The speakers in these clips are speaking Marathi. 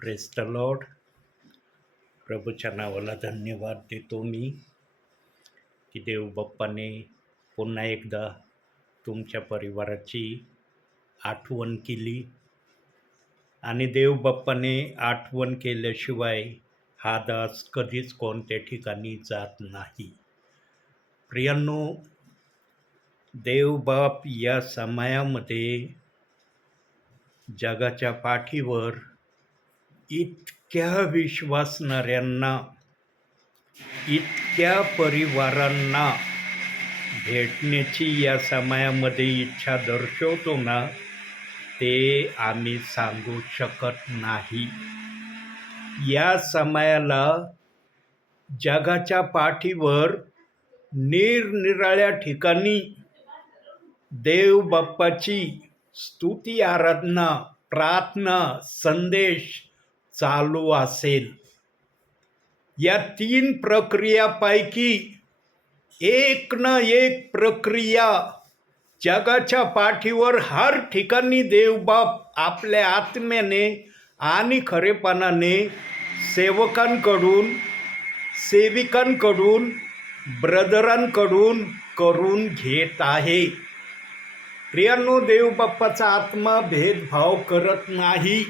Praise the Lord. प्रभूच्या नावाला धन्यवाद देतो मी की देव बाप्पाने पुन्हा एकदा तुमच्या परिवाराची आठवण केली आणि देव बाप्पाने आठवण केल्याशिवाय हा दास कधीच कोणत्या ठिकाणी जात नाही. प्रियांनो, देव बाप या समयामध्ये जगाच्या पाठीवर इतक्या विश्वासणाऱ्यांना, इतक्या परिवारांना भेटण्याची या समयामध्ये इच्छा दर्शवतो ना, ते आम्ही सांगू शकत नाही. या समयाला जगाच्या पाठीवर निरनिराळ्या ठिकाणी देव बाप्पाची स्तुती, आराधना, प्रार्थना, संदेश चालू असेल. या 3 प्रक्रियापैकी एक न एक प्रक्रिया जगाच्या पाठीवर हर ठिकाणी देवबाप आपल्या आत्म्याने आणि खरेपणाने सेवकांकडून, सेविकांकडून, ब्रदरांकडून करून घेत आहे. प्रियांनो, देवबाप्पाचा आत्मा भेदभाव करत नाही.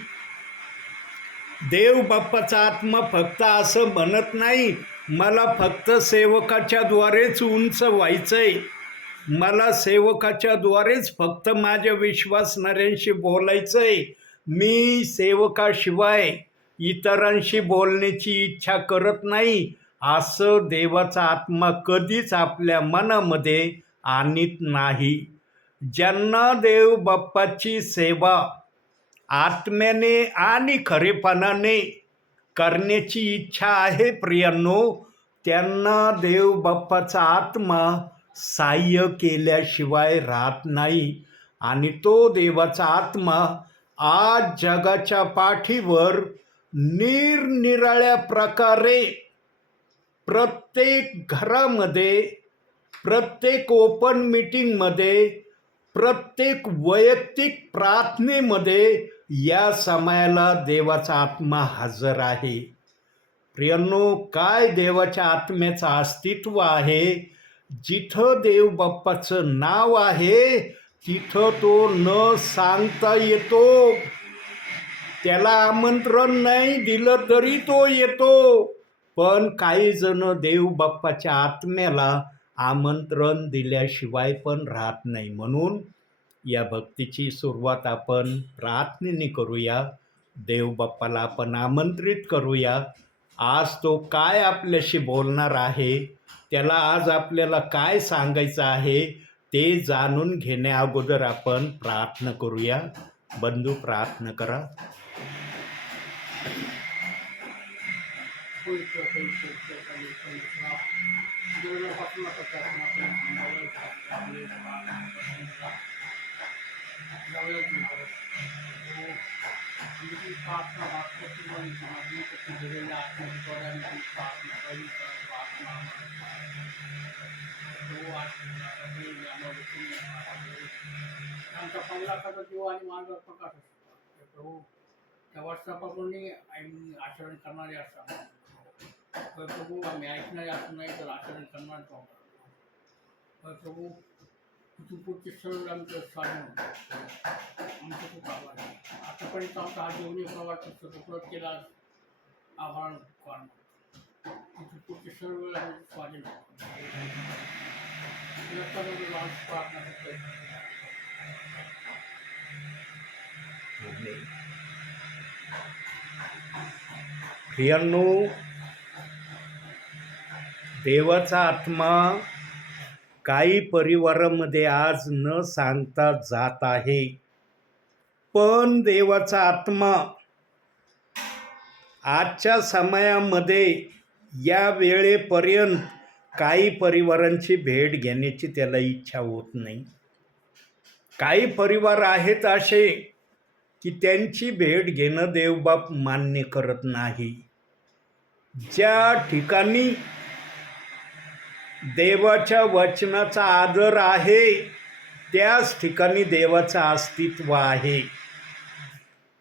देव बाप्पाचा आत्मा फक्त असं म्हणत नाही, मला फक्त सेवकाच्या द्वारेच उंच व्हायचंय, मला सेवकाच्या द्वारेच फक्त माझ्या विश्वासणाऱ्यांशी बोलायचंय, मी सेवकाशिवाय इतरांशी बोलण्याची इच्छा करत नाही, असं देवाचा आत्मा कधीच आपल्या मनामध्ये आणत नाही. ज्यांना देव बाप्पाची सेवा आत्म्याने आणि खरेपणाने करण्याची इच्छा आहे, प्रियांनो, त्यांना देव बाप्पाचा आत्मा सहाय्य केल्याशिवाय राहत नाही. आणि तो देवाचा आत्मा आज जगाच्या पाठीवर निरनिराळ्या प्रकारे प्रत्येक घरामध्ये, प्रत्येक ओपन मीटिंगमध्ये, प्रत्येक वैयक्तिक प्रार्थनेमध्ये या समयाला देवाचा आत्मा हजर आहे. प्रियांनो, काय देवाच्या आत्म्याचं अस्तित्व आहे. जिथं देव बाप्पाचं नाव आहे तिथं तो न सांगता येतो. त्याला आमंत्रण नाही दिलं तरी तो येतो. पण काही जण देव बाप्पाच्या आत्म्याला आमंत्रण दिल्याशिवाय पण राहत नाही. म्हणून या भक्तीची सुरुवात आपण प्रार्थनेने करूया. देव बाप्पाला आपण आमंत्रित करूया. आज तो काय आपल्याशी बोलणार आहे, त्याला आज आपल्याला काय सांगायचं आहे ते जाणून घेण्या अगोदर आपण प्रार्थना करूया. बंधू, प्रार्थना करा. आमचा पहिला खाता जीव आणि मार्ग प्रकाश असतो. प्रभू त्या व्हॉट्सअपकडून आम्ही आचरण करणारे असतात. तर प्रभू आम्ही ऐकणारे असं नाही तर आचरण करणारे तो. तर प्रभू तू पुढचे सर्व आमचं स्वाधीन आमचं खूप आभार आहे. आतापर्यंत आमचा हा जीवनी प्रवास सतत केला, आभार कारण तू पुढचे सर्व स्वाधीन प्रार्थना करतोय. प्रियांनो, देवाचा आत्मा काही परिवारामध्ये आज न सांगता जात आहे. पण देवाचा आत्मा आजच्या समयामध्ये या वेळेपर्यंत काही परिवारांची भेट घेण्याची त्याला इच्छा होत नाही. काही परिवार आहेत असे की त्यांची भेट घेणं देवबाप मान्य करत नाही. ज्या ठिकाणी देवाच्या वचनाचा आदर आहे त्याच ठिकाणी देवाचं अस्तित्व आहे.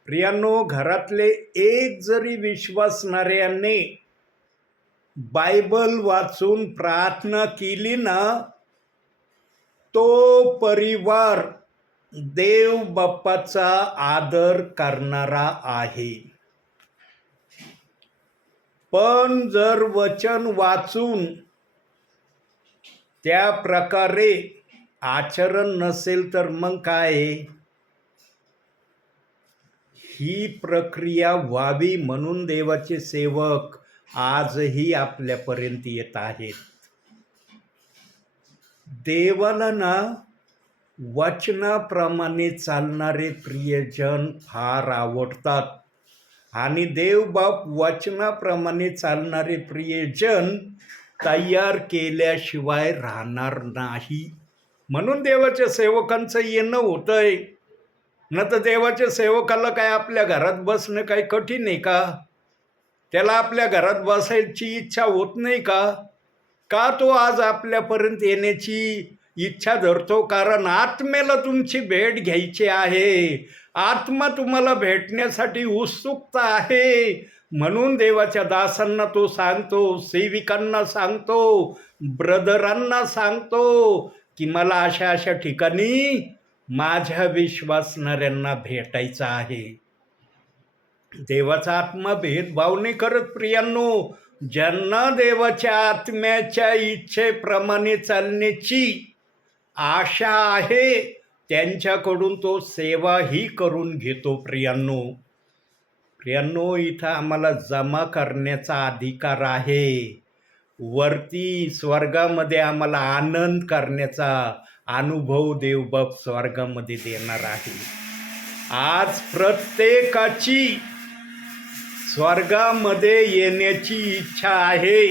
प्रियांनो, घरातले एक जरी विश्वासणाऱ्याने बायबल वाचून प्रार्थना केली ना, तो परिवार देव बाप्पाचा आदर करणारा आहे. पण जर वचन वाचून त्या प्रकारे आचरण नसेल तर मग काय आहे? ही प्रक्रिया व्हावी म्हणून देवाचे सेवक आजही आपल्यापर्यंत येत आहेत. देवाला ना वचनाप्रमाणे चालणारे प्रियजन फार आवडतात आणि देवबाप वचनाप्रमाणे चालणारे प्रियजन तयार केल्याशिवाय राहणार नाही. म्हणून देवाच्या सेवकांचं येणं होतंय. न तर देवाच्या सेवकाला काय आपल्या घरात बसणं काही कठीण आहे का? त्याला आपल्या घरात बसायची इच्छा होत नाही का? का तो आज आपल्यापर्यंत येण्याची इच्छा धरतो? कारण आत्मेला तुमची भेट घ्यायची आहे. आत्मा तुम्हाला भेटण्यासाठी उत्सुकता आहे. म्हणून देवाच्या दासांना तो सांगतो, सेविकांना सांगतो, ब्रदरांना सांगतो की मला अशा अशा ठिकाणी माझ्या विश्वासणाऱ्यांना भेटायचं आहे. देवाचा आत्मा भेदभाव नाही करत प्रियांनो. ज्यांना देवाच्या आत्म्याच्या इच्छेप्रमाणे चालण्याची आशा आहे त्यांच्याकडून तो सेवाही करून घेतो. प्रियांनो, इथं आम्हाला जमा करण्याचा अधिकार आहे. वरती स्वर्गामध्ये आम्हाला आनंद करण्याचा अनुभव देवबाप स्वर्गामध्ये देणार आहे. आज प्रत्येकाची स्वर्गामध्ये येण्याची इच्छा आहे.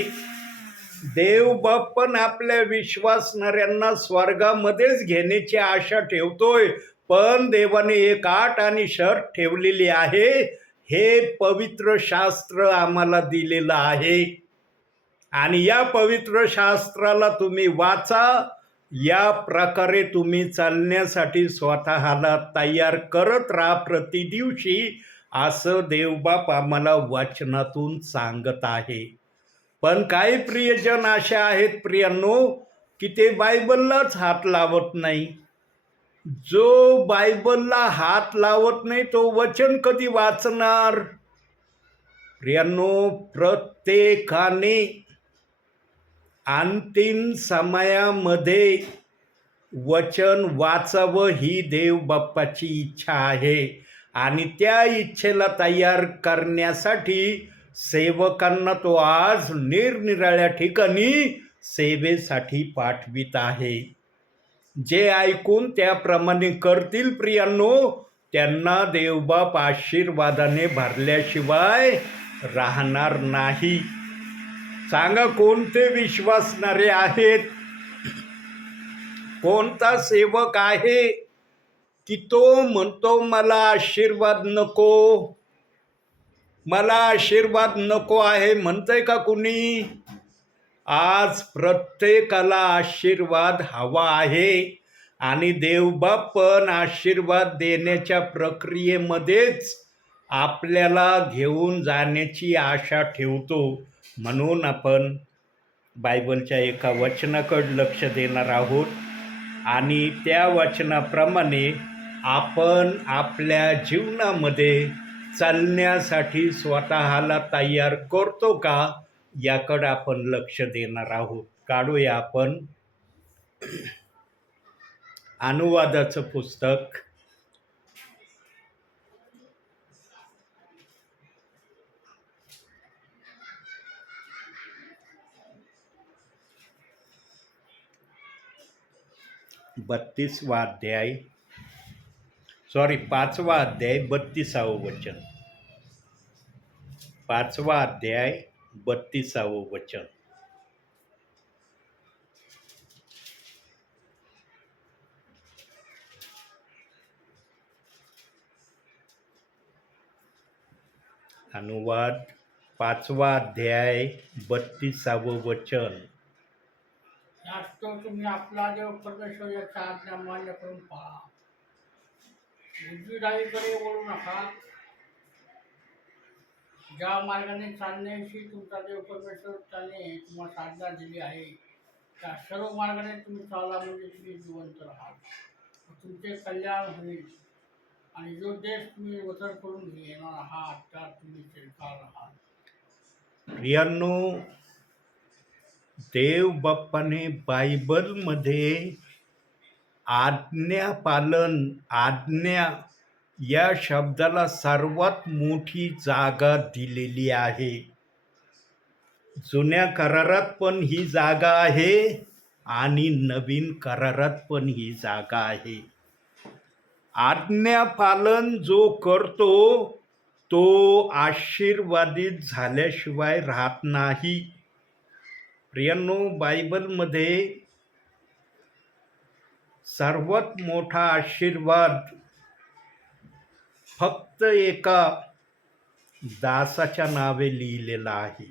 देवबाप पण आपल्या विश्वासणाऱ्यांना स्वर्गामध्येच घेण्याची आशा ठेवतोय. पण देवाने एक अट आणि शर्त ठेवलेली आहे. हे पवित्र शास्त्र आम्हाला दिलेलं आहे आणि या पवित्र शास्त्राला तुम्ही वाचा. या प्रकारे तुम्ही चालण्यासाठी स्वतःला तयार करत राहा प्रतिदिवशी, असं देवबाप आम्हाला वचनातून सांगत आहे. पण काही प्रियजन असे आहेत प्रियांनो की ते बायबललाच हात लावत नाही. जो बायबलला हात लावत नाही तो वचन कधी वाचणार? प्रियांनो, प्रत्येकाने अंतिम समयामध्ये वचन वाचावं ही देव बाप्पाची इच्छा आहे आणि त्या इच्छेला तयार करण्यासाठी सेवकांना तो आज निरनिराळ्या ठिकाणी सेवेसाठी पाठवित आहे. जे ऐकून त्याप्रमाणे करतील प्रियांनो, त्यांना देवबाप आशीर्वादाने भरल्याशिवाय राहणार नाही. सांगा, कोणते विश्वासणारे आहेत? कोणता सेवक आहे की तो म्हणतो मला आशीर्वाद नको, मला आशीर्वाद नको आहे? म्हणतंय का कुणी? आज प्रत्येकाला आशीर्वाद हवा आहे आणि देवबाप पण आशीर्वाद देण्याच्या प्रक्रियेमध्येच आपल्याला घेऊन जाण्याची आशा ठेवतो. म्हणून आपण बायबलच्या एका वचनाकडे लक्ष देणार आहोत आणि त्या वचनाप्रमाणे आपण आपल्या जीवनामध्ये चालण्यासाठी स्वतःला तयार करतो का, याकडे आपण लक्ष देणार आहोत. काढूया आपण अनुवादाचं पुस्तक पाचवा अध्याय 32वं वचन. 5वा अध्याय 32वं वचन. अनुवाद 5वा अध्याय 32वं वचन. शास्त्र तुम्ही आपला देव परमेश्वर याच्या आज्ञा मान्य करून पहा. उजवी डावीकडे वळू नका, ज्या मार्गाने चालण्याची तुमचा देव परमेश्वर त्याने तुम्हाला साधना दिली आहे, त्या सर्व मार्गाने तुम्ही चाला म्हणजे तुम्ही जिवंत राहाल, तुमचे कल्याण होईल आणि जो देश तुम्ही वचन करून घेणार आहात त्यात तुम्ही चिरकाल राहाल. प्रियांनो, देव बाप्पाने बायबलमध्ये आज्ञा या शब्दाला सर्वात मोठी जागा दिलेली आहे. जुन्या करारात पण ही जागा आहे आणि नवीन करारात पण ही जागा आहे. आज्ञापालन जो करतो तो आशीर्वादित झाल्याशिवाय राहत नाही. प्रियांनो, बायबलमध्ये सर्वात मोठा आशीर्वाद फक्त एका दासाच्या नावे लिहिलेला आहे.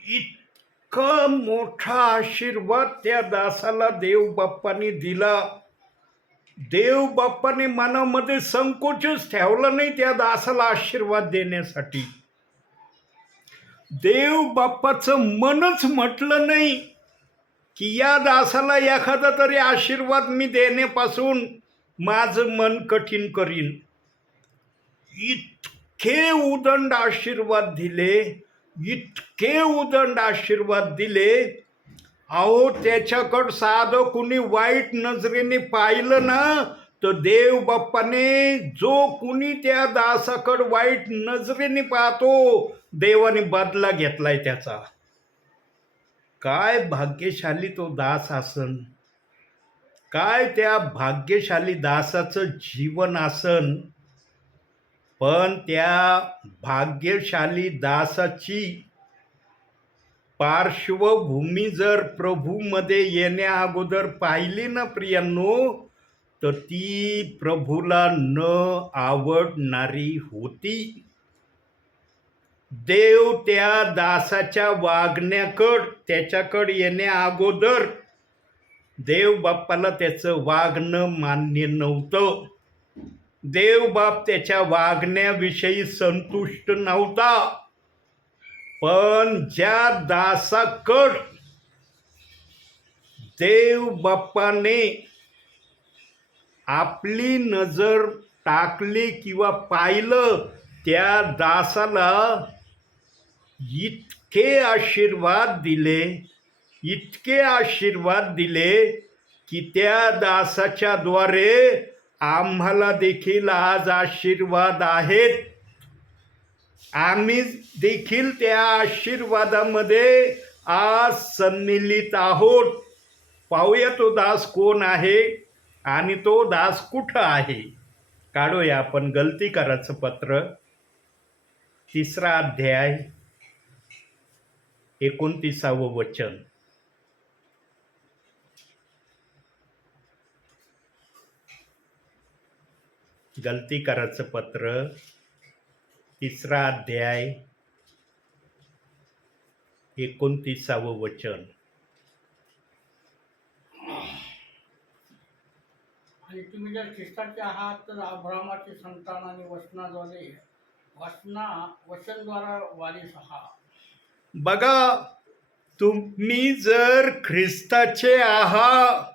इतका मोठा आशीर्वाद त्या दासाला देव बाप्पाने दिला. देव बाप्पाने मनामध्ये संकोचच ठेवला नाही त्या दासाला आशीर्वाद देण्यासाठी. देव बाप्पाचं मनच म्हटलं नाही की या दासाला एखादा तरी आशीर्वाद मी देण्यापासून माझं मन कठीण करीन. इतके उदंड आशीर्वाद दिले, इतके उदंड आशीर्वाद दिले. अहो, त्याच्याकडं साधं कुणी वाईट नजरेने पाहिलं ना तर देव बाप्पाने जो कुणी त्या दासाकडं वाईट नजरेने पाहतो देवाने बदला घेतलाय त्याचा. काय भाग्यशाली तो दास असन, काय त्या भाग्यशाली दासाचं जीवन असन. पण त्या भाग्यशाली दासाची पार्श्वभूमी जर प्रभूमध्ये येण्या अगोदर पाहिली ना प्रियांनो, तर ती प्रभूला न आवडणारी होती. देव त्या दासाच्या त्याच्याकडे येण्या अगोदर देव बाप्पाला त्याचं वागणं मान्य नव्हतं. देव बाप त्याच्या वागण्याविषयी संतुष्ट नव्हता. पण ज्या दासाकड देव बाप्पाने आपली नजर टाकली किंवा पाहिलं, त्या दासाला इतके आशीर्वाद दिले, इतके आशीर्वाद दिले की त्या दासाच्या द्वारे आम्हाला देखील आज आशीर्वाद आहेत. आम्ही देखील त्या आशीर्वादामध्ये आज सम्मिलित आहोत. पाहूया तो दास कोण आहे आणि तो दास कुठं आहे. काढूया आपण गलती करायचं पत्र 3 अध्याय 29 वचन. गलती करायचं पत्र 3 अध्याय 29 वचन. आणि तुम्ही जर ख्रिस्ताचे आहात तर अब्राहमाचे संतान आणि वचनद्वारा वारीस आहात. बघा, तुम्ही जर ख्रिस्ताचे आहात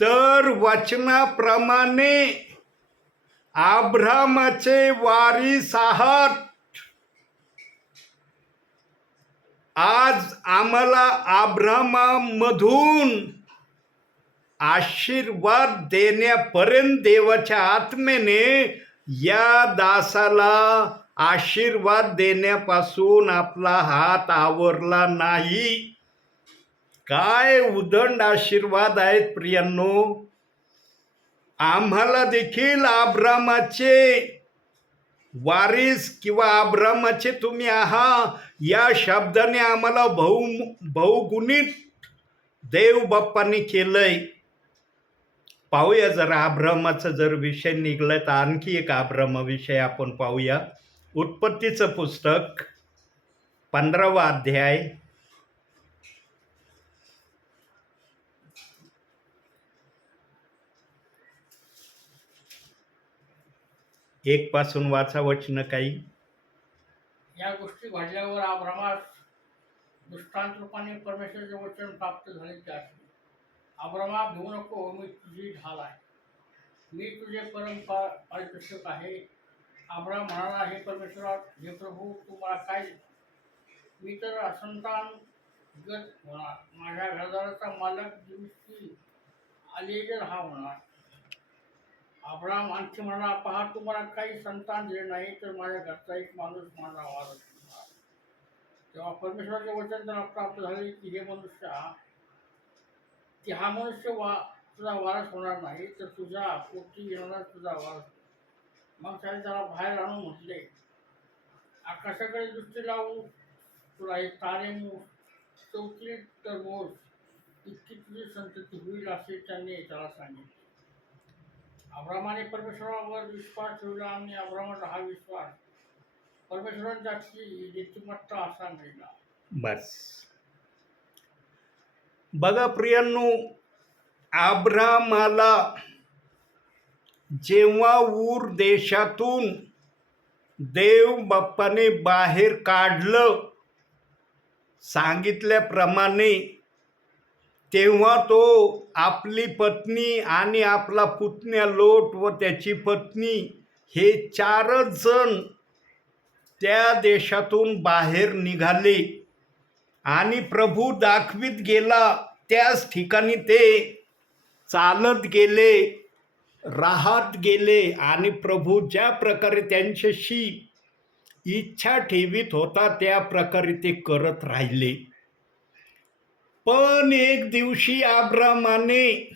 तर वचनाप्रमाणे अब्राहमाचे वारीस आहात. आज आम्हाला अब्राहमामधून आशीर्वाद देण्यापर्यंत देवाच्या आत्म्याने या दासाला आशीर्वाद देण्यापासून आपला हात आवरला नाही. काय उदंड आशीर्वाद आहेत प्रियांनो. आम्हाला देखील अब्राहमाचे वारीस किंवा अब्राहमाचे तुम्ही आहात या शब्दाने आम्हाला बहुगुणित देव बाप्पाने केलंय. पाहूया जरा अब्राहमाचा जर विषय निघलाय तर आणखी एक अब्राहमाविषयी आपण पाहूया. उत्पत्तीचं पुस्तक 15 अध्याय 1 पासून वाचा वचन काही. या गोष्टी घडल्यावर अब्रामास दृष्टांत रूपाने परमेश्वराचे वचन प्राप्त झाले ते असे, अब्रामा भिवू नको, मी तुझी ढाल आहे, मी तुझे परम पारितोषिक आहे. अब्राम म्हणाला, हे परमेश्वरा, हे प्रभू, तू मला काय देतो? मी तर असंतान गत होणार. माझ्या घरदाराचा मालक दिवशी अलिएजर हा होणार. अब्राम आणखी म्हणाला, पहा, तू मला काही संतान दिले नाही तर माझ्या घरचा एक माणूस माझा वारस होणार. तेव्हा परमेश्वराचे वचन त्यांना प्राप्त झाले की हे हा मनुष्य तुझा वारस होणार नाही, तर तुझ्या पोटी येणारा तुझा वारस. मग त्याला बाहेर आणून म्हटले, आकाशाकडे दृष्टी लावू, तुला हे तारे चौथी तर मोज, इतकी तुझी संतती होईल असे त्यांनी त्याला सांगितले. अब्रामाने परमेश्वरावर विश्वास ठेवला आणि अब्रामाचा हा विश्वास परमेश्वराने त्याची नीतिमत्ता असा मिळला. बस बघा प्रियांनो, अब्रामाला जेव्हा ऊर देशातून देव बाप्पाने बाहेर काढलं सांगितल्याप्रमाणे, तेव्हा तो आपली पत्नी आणि आपला पुतण्या लोट व त्याची पत्नी हे 4 जण त्या देशातून बाहेर निघाले आणि प्रभू दाखवित गेला त्याच ठिकाणी ते चालत गेले, राहत गेले आणि प्रभू ज्या प्रकारे त्यांच्याशी इच्छा ठेवीत होता त्या प्रकारे ते करत राहिले. पण एक दिवशी अब्रामाने,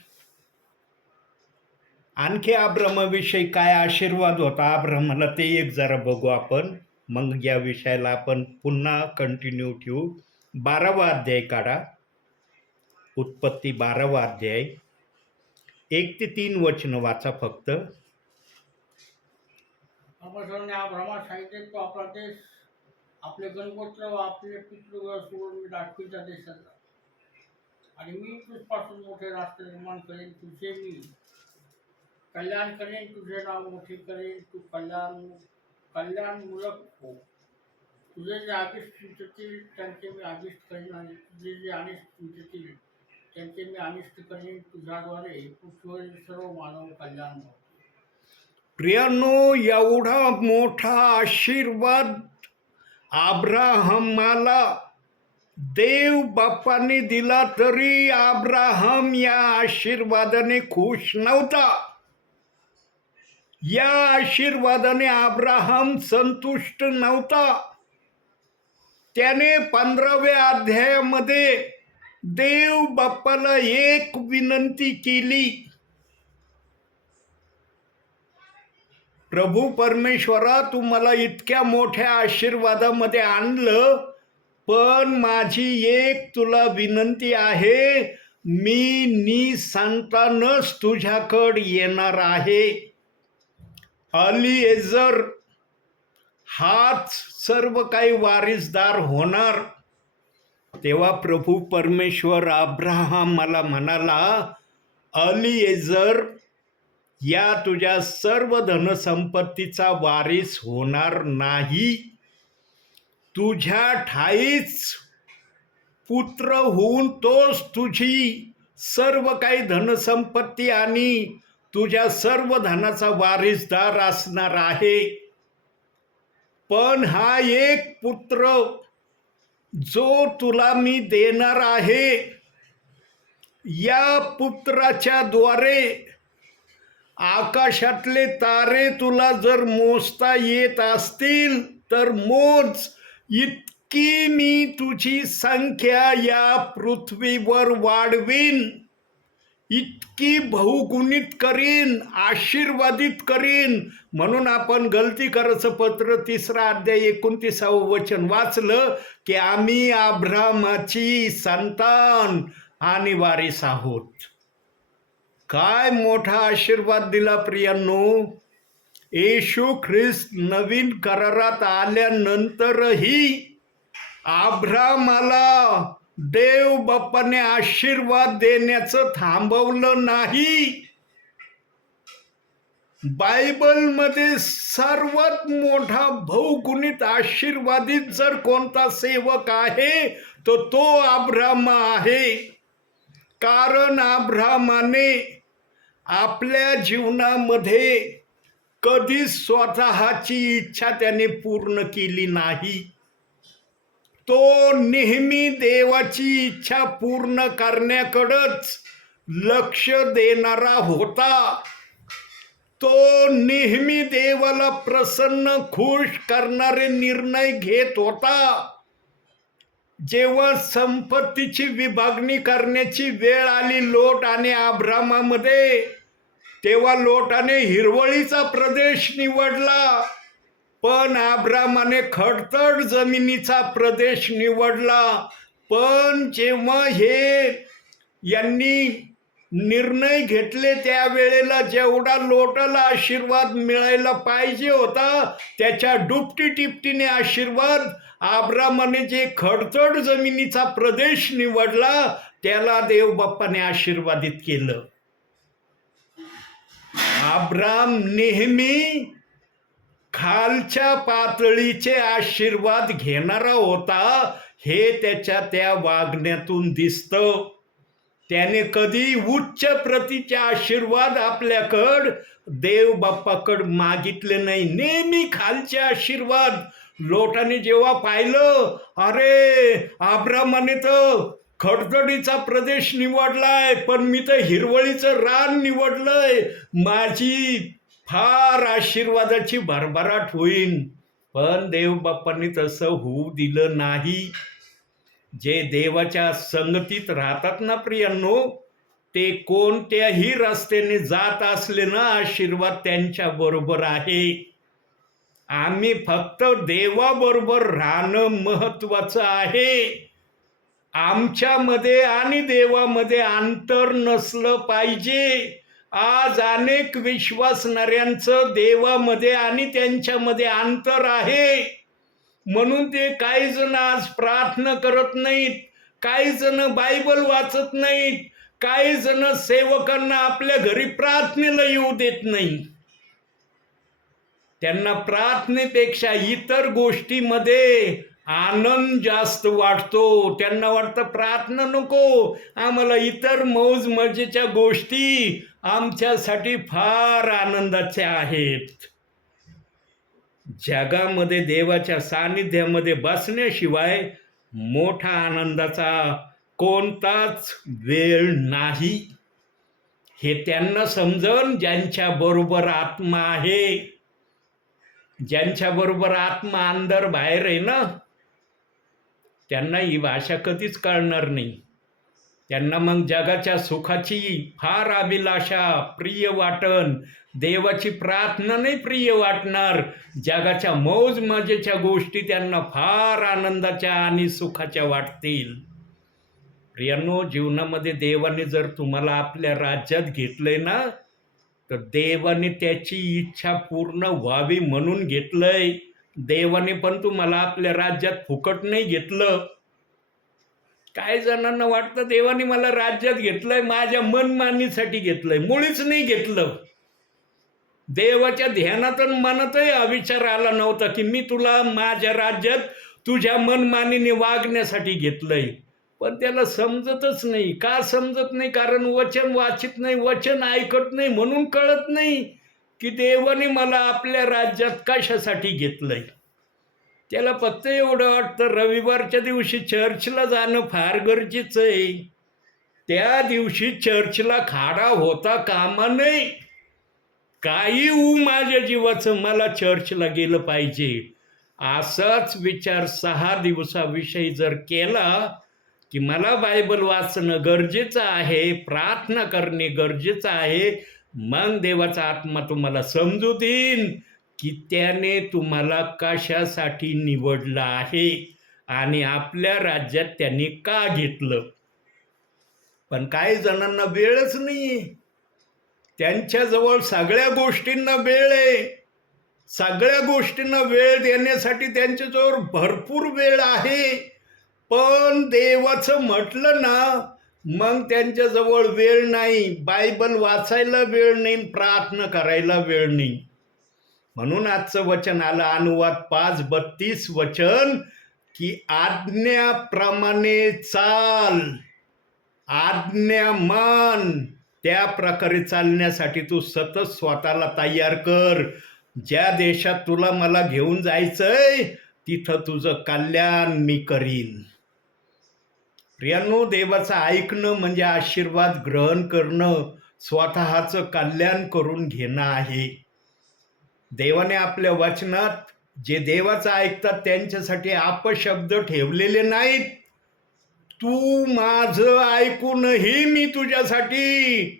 आणखी अब्रामाविषयी काय आशीर्वाद होता अब्रामाला ते एक जरा बघू आपण, मग या विषयाला आपण पुन्हा कंटिन्यू ठेवू. 12वा अध्याय काढा, उत्पत्ती 12वा अध्याय, 1 ते 3 वचन वाचा फक्त. परमेश्वराने अब्रामास सांगितले, तो आपला देश, आपले गणगोत्र व आपले पितृघर सोडून मी दाखवीच्या देशात जा, आणि मी तुझपासून मोठे राष्ट्र निर्माण करेन, तुझे मी कल्याण करेन, तुझे नाव मोठे करेन, तू कल्याणमूलक हो. तुझे जे अभिष्ट चिंततील त्यांचे मी अभिष्ट करेन, आणि तुझे जे अनिष्ट चिंततील त्यांचे मी अनिष्ट करेन. तुझ्याद्वारे पृथ्वीवरील सर्व मानव कल्याण होतील. प्रियांनो, एवढा मोठा आशीर्वाद अब्राहमाला देव बाप्पाने दिला तरी अब्राहम या आशीर्वादाने खुश नव्हता. या आशीर्वादाने अब्राहम संतुष्ट नव्हता. त्याने 15व्या अध्यायामध्ये देव बाप्पाला एक विनंती केली, प्रभू परमेश्वरा, तू मला इतक्या मोठ्या आशीर्वादामध्ये आणलं, पण माझी एक तुला विनंती आहे, मी निसंतानच तुझ्याकडे येणार आहे. अलिएजर हाच सर्व काही वारिसदार होणार. तेव्हा प्रभू परमेश्वर अब्राहमाला म्हणाला, अलिएजर या तुझ्या सर्व धनसंपत्तीचा वारिस होणार नाही. तुझ्या ठाईच पुत्र होऊन तोच तुझी सर्व काही धनसंपत्ती आणि तुझ्या सर्व धनाचा वारिसदार असणार आहे. पण हा एक पुत्र जो तुला मी देणार आहे, या पुत्राच्या द्वारे आकाशातले तारे तुला जर मोजता येत असतील तर मोज, इतकी मी तुझी संख्या या पृथ्वीवर वाढवीन, इतकी बहुगुणित करीन, आशीर्वादित करीन. म्हणून आपण गलती करायचं पत्र 3रा अध्याय 29वे वचन वाचलं की आम्ही अब्रामाची संतान आणि वारिस आहोत. काय मोठा आशीर्वाद दिला प्रियांनो. येशू ख्रिस्त नवीन करारात आल्यानंतरही अब्रामाला देव बाप्पाने आशीर्वाद देण्याचं थांबवलं नाही. बायबलमध्ये सर्वात मोठा बहुगुणित आशीर्वादित जर कोणता सेवक आहे तो अब्राहम आहे. कारण अब्राहमाने आपल्या जीवनामध्ये कधी स्वतःची इच्छा त्याने पूर्ण केली नाही. तो नेहमी देवाची इच्छा पूर्ण करण्याकडंच लक्ष देणारा होता. तो नेहमी देवाला प्रसन्न खुश करणारे निर्णय घेत होता. जेव्हा संपत्तीची विभागणी करण्याची वेळ आली लोट आणि अब्रामामध्ये, तेव्हा लोटाने हिरवळीचा प्रदेश निवडला, पण अब्रामाने खडतड जमिनीचा प्रदेश निवडला. पण जेव्हा यांनी निर्णय घेतले त्यावेळेला जेवढा लोटाला आशीर्वाद मिळायला पाहिजे होता त्याच्या दुपटी टिपटीने आशीर्वाद अब्रामाने जे खडतड जमिनीचा प्रदेश निवडला त्याला देव बाप्पाने आशीर्वादित केलं. अब्राम नेहमी खालच्या पातळीचे आशीर्वाद घेणारा होता, हे त्याच्या त्या वागण्यातून दिसतं. त्याने कधी उच्च प्रतीचे आशीर्वाद आपल्याकड देव बाप्पाकड मागितले नाही. नेहमी खालचे आशीर्वाद. लोटाने जेव्हा पाहिलं, अरे अब्रामाने तर खडतडीचा प्रदेश निवडलाय, पण मी तर हिरवळीचं रान निवडलंय, माझी फार आशीर्वादाची भरभराट होईल. पण देव बाप्पांनी तसं होऊ दिलं नाही. जे देवाच्या संगतीत राहतात ना प्रियांनो, ते कोणत्याही रस्त्याने जात असले ना आशीर्वाद त्यांच्या बरोबर आहे. आम्ही फक्त देवाबरोबर राहणं महत्वाचं आहे. आमच्यामध्ये आणि देवामध्ये अंतर नसलं पाहिजे. आज अनेक विश्वासणाऱ्यांचं देवामध्ये आणि त्यांच्यामध्ये अंतर आहे. म्हणून ते काही जण आज प्रार्थना करत नाहीत, काही जण बायबल वाचत नाहीत, काही जण सेवकांना आपल्या घरी प्रार्थनेला येऊ देत नाही. त्यांना प्रार्थनेपेक्षा इतर गोष्टीमध्ये आनंद जास्त वाटतो. त्यांना वाटतं प्रार्थना नको, आम्हाला इतर मौज मजेच्या गोष्टी आमच्यासाठी फार आनंदाच्या आहेत. जगामध्ये देवाच्या सानिध्यामध्ये बसण्याशिवाय मोठा आनंदाचा कोणताच वेळ नाही. हे त्यांना समजन ज्यांच्या बरोबर आत्मा आहे. ज्यांच्या बरोबर आत्मा अंदर बाहेर आहे ना, त्यांना ही भाषा कधीच कळणार नाही. त्यांना मग जगाच्या सुखाची फार अभिलाषा प्रिय वाटन, देवाची प्रार्थना नाही प्रिय वाटणार. जगाच्या मौज मजेच्या गोष्टी त्यांना फार आनंदाच्या आणि सुखाच्या वाटतील. प्रियांनो, जीवनामध्ये देवाने जर तुम्हाला आपल्या राज्यात घेतलंय ना, तर देवाने त्याची इच्छा पूर्ण व्हावी म्हणून घेतलंय. देवाने पण तुम्हाला आपल्या राज्यात फुकट नाही घेतलं. काही जणांना वाटतं देवाने मला राज्यात घेतलंय माझ्या मनमानीसाठी घेतलंय. मुळीच नाही घेतलं. देवाच्या ध्यानातून मनातही हा विचार आला नव्हता की मी तुला माझ्या राज्यात तुझ्या मनमानीने वागण्यासाठी घेतलंय. पण त्याला समजतच नाही. का समजत नाही? कारण वचन वाचित नाही, वचन ऐकत नाही, म्हणून कळत नाही की देवाने मला आपल्या राज्यात कशासाठी घेतलंय. त्याला फक्त एवढं वाटतं रविवारच्या दिवशी चर्चला जाणं फार गरजेचं आहे. त्या दिवशी चर्चला खाडा होता कामा नये. काही होऊ माझ्या जीवाचं, मला चर्चला गेलं पाहिजे. असाच विचार 6 दिवसाविषयी जर केला की मला बायबल वाचणं गरजेचं आहे, प्रार्थना करणे गरजेचं आहे, मग देवाचा आत्मा तुम्हाला समजू देईन की त्याने तुम्हाला कशासाठी निवडलं आहे आणि आपल्या राज्यात त्यांनी का घेतलं. पण काही जणांना वेळच नाही. त्यांच्याजवळ सगळ्या गोष्टींना वेळ आहे. सगळ्या गोष्टींना वेळ देण्यासाठी त्यांच्याजवळ भरपूर वेळ आहे. पण देवाचं म्हटलं ना मग त्यांच्याजवळ वेळ नाही, बायबल वाचायला वेळ नाही, प्रार्थना करायला वेळ नाही. म्हणून आजचं वचन आलं, अनुवाद 5:32 वचन, की आज्ञाप्रमाणे चाल, आज्ञा मान. त्या प्रकारे चालण्यासाठी तू सतत स्वतःला तयार कर. ज्या देशात तुला मला घेऊन जायचंय तिथं तुझं कल्याण मी करीन. प्रियांनो, देवाचं ऐकणं म्हणजे आशीर्वाद ग्रहण करणं, स्वतःचं कल्याण करून घेणं आहे. देवाने आपल्या वचनात जे देवाचं ऐकतात त्यांच्यासाठी अपशब्द ठेवलेले नाहीत. तू माझं ऐकूनही मी तुझ्यासाठी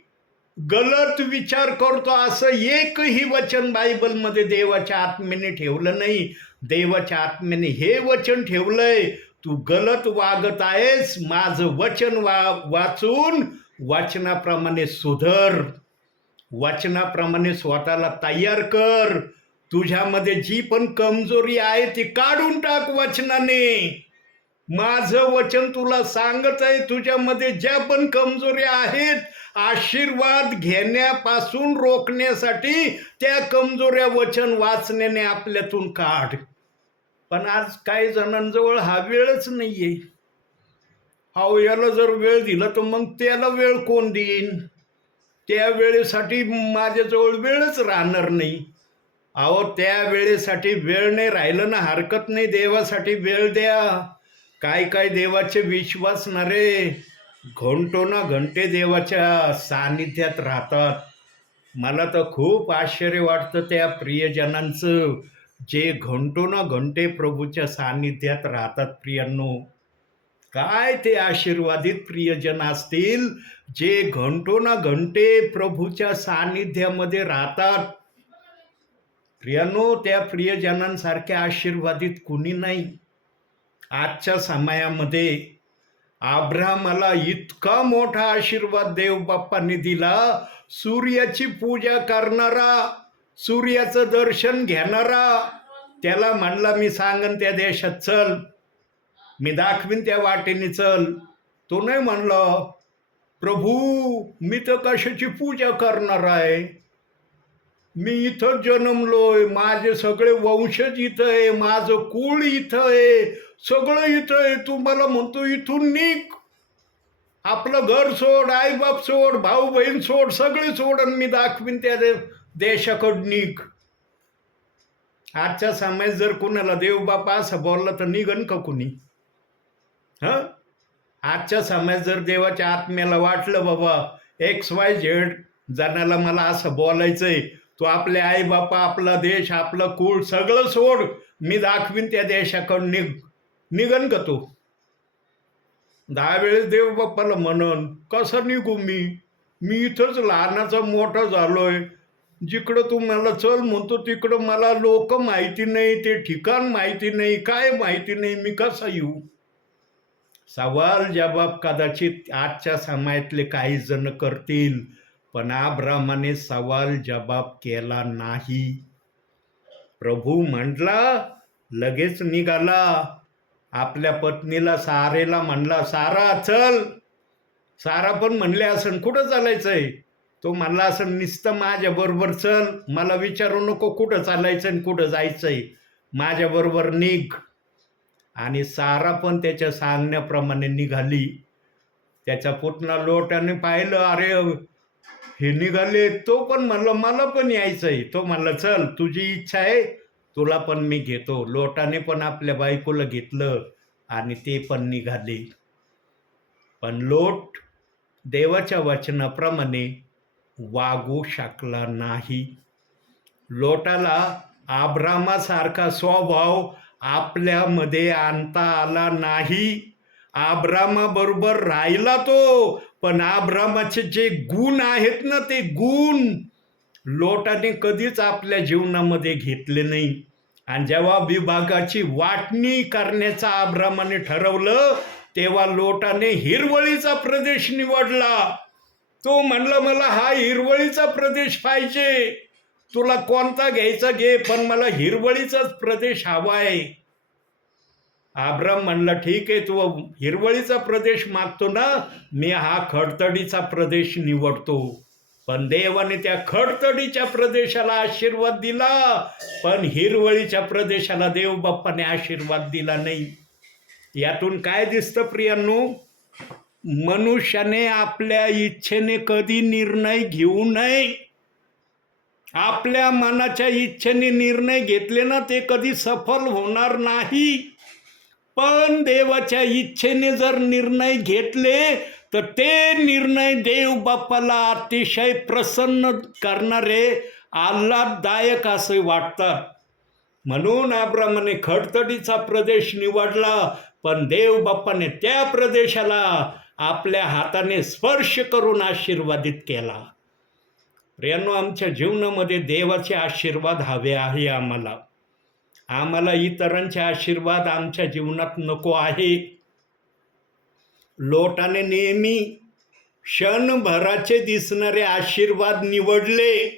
गलत विचार करतो असं एकही वचन बायबलमध्ये देवाच्या आत्म्याने ठेवलं नाही. देवाच्या आत्म्याने हे वचन ठेवलंय, तू गलत वागत आहेस, माझं वचन वाचून वचनाप्रमाणे सुधर, वचनाप्रमाणे स्वतःला तयार कर. तुझ्यामध्ये जी पण कमजोरी आहे ती काढून टाक वचनाने. माझं वचन तुला सांगत आहे, तुझ्यामध्ये ज्या पण कमजोरी आहेत, आशीर्वाद घेण्यापासून रोखण्यासाठी त्या कमजोऱ्या वचन वाचण्याने आपल्यातून काढ. पण आज काही जणांजवळ हा वेळच नाहीये. अहो, याला जर वेळ दिला तर मग त्याला वेळ कोण देईन? त्या वेळेसाठी माझ्याजवळ वेळच राहणार नाही. अहो, त्या वेळेसाठी वेळ नाही राहिलं ना हरकत नाही, देवासाठी वेळ द्या. काय काय देवाचे विश्वासणारे घंटोना घंटे देवाच्या सानिध्यात राहतात. मला तर खूप आश्चर्य वाटतं त्या प्रियजनांचं, जे घंटोना घंटे प्रभूच्या सानिध्यात राहतात. प्रियांनो, काय ते आशीर्वादित प्रियजन असतील जे घंटोना घंटे प्रभूच्या सानिध्यामध्ये राहतात. प्रियांनो, त्या प्रियजनांसारखे आशीर्वादित कुणी नाही. आजच्या समयामध्ये अब्राहमाला इतका मोठा आशीर्वाद देव बाप्पांनी दिला. सूर्याची पूजा करणारा, सूर्याचं दर्शन घेणारा, त्याला म्हणला मी सांगन त्या देशात चल, मी दाखवीन त्या वाटेने चल. तो नाही म्हणला, प्रभू मी तर कशाची पूजा करणार आहे, मी इथं जन्मलोय, माझे सगळे वंशज इथं आहे, माझं कुळ इथं आहे, सगळं इथं आहे. तू मला म्हणतो इथून निघ, आपलं घर सोड, आईबाप सोड, भाऊ बहीण सोड, सगळे सोड, आणि मी दाखवीन त्या देशाकडं निघ. आजच्या समयात जर कुणाला देव बापा असं बोलला तर निघन का कुणी? आजच्या समयात जर देवाच्या आत्म्याला वाटलं बाबा XYZ जणाला मला असं बोलायचंय, तो आपले आई बापा, आपला देश, आपलं कुळ सगळं सोड, मी दाखवीन त्या देशाकडं निघन का तो? 10 वेळेस देव बाप्पाला म्हणन, कसं निघू मी इथंच लहानाचा मोठा झालोय, जिकडं तू मला चल म्हणतो तिकडं मला लोक माहिती नाही, ते ठिकाण माहिती नाही, काय माहिती नाही, मी कसा येऊ? सवाल जबाब कदाचित आजच्या समयातले काही जण करतील, पण अब्राहमाने सवाल जबाब केला नाही. प्रभू म्हटला, लगेच निघाला. आपल्या पत्नीला सारेला म्हणला, सारा चल. सारा पण म्हणले असं, कुठं चालायचंय? तो म्हणला असं, नुसतं माझ्याबरोबर चल, मला विचारू नको कुठं चालायचं आणि कुठं जायचंय, माझ्याबरोबर निघ. आणि सारा पण त्याच्या सांगण्याप्रमाणे निघाली. त्याच्या पुतना लोटाने पाहिलं, अरे हे निघाले, तो पण म्हणलं मला पण यायचंय. तो म्हणला चल, तुझी इच्छा आहे, तुला पण मी घेतो. लोटाने पण आपल्या बायकोला घेतलं आणि ते पण निघाले. पण लोट देवाच्या वचनाप्रमाणे वागू शकला नाही. लोटाला अब्रामासारखा स्वभाव आपल्यामध्ये आणता आला नाही. अब्रामाबरोबर राहिला तो, पण अब्रामाचे जे गुण आहेत ना, ते गुण लोटाने कधीच आपल्या जीवनामध्ये घेतले नाही. आणि जेव्हा विभागाची वाटणी करण्याचा अब्रामाने ठरवलं, तेव्हा लोटाने हिरवळीचा प्रदेश निवडला. तो म्हणला, मला हा हिरवळीचा प्रदेश पाहिजे, तुला कोणता घ्यायचा घे, पण मला हिरवळीचाच प्रदेश हवा आहे. अब्राम म्हणला, ठीक आहे, तू हिरवळीचा प्रदेश मागतो ना, मी हा खडतडीचा प्रदेश निवडतो. पण देवाने त्या खडतडीच्या प्रदेशाला आशीर्वाद दिला, पण हिरवळीच्या प्रदेशाला देव बाप्पाने आशीर्वाद दिला नाही. यातून काय दिसतं प्रियांनो? मनुष्याने आपल्या इच्छेने कधी निर्णय घेऊ नये. आपल्या मनाच्या इच्छेने निर्णय घेतले ना, ते कधी सफल होणार नाही. पण देवाच्या इच्छेने जर निर्णय घेतले तर ते निर्णय देव बाप्पाला अतिशय प्रसन्न करणारे, आल्हाददायक असे वाटतात. म्हणून अब्रामाने खडतडीचा प्रदेश निवडला, पण देव बाप्पाने त्या प्रदेशाला आपल्या हाताने स्पर्श करून आशीर्वादित केला. प्रियांनो, आमच्या जीवनामध्ये देवाचे आशीर्वाद हवे आहे. आम्हाला इतरांचे आशीर्वाद आमच्या जीवनात नको आहे. लोटाने नेहमी क्षणभराचे दिसणारे आशीर्वाद निवडले,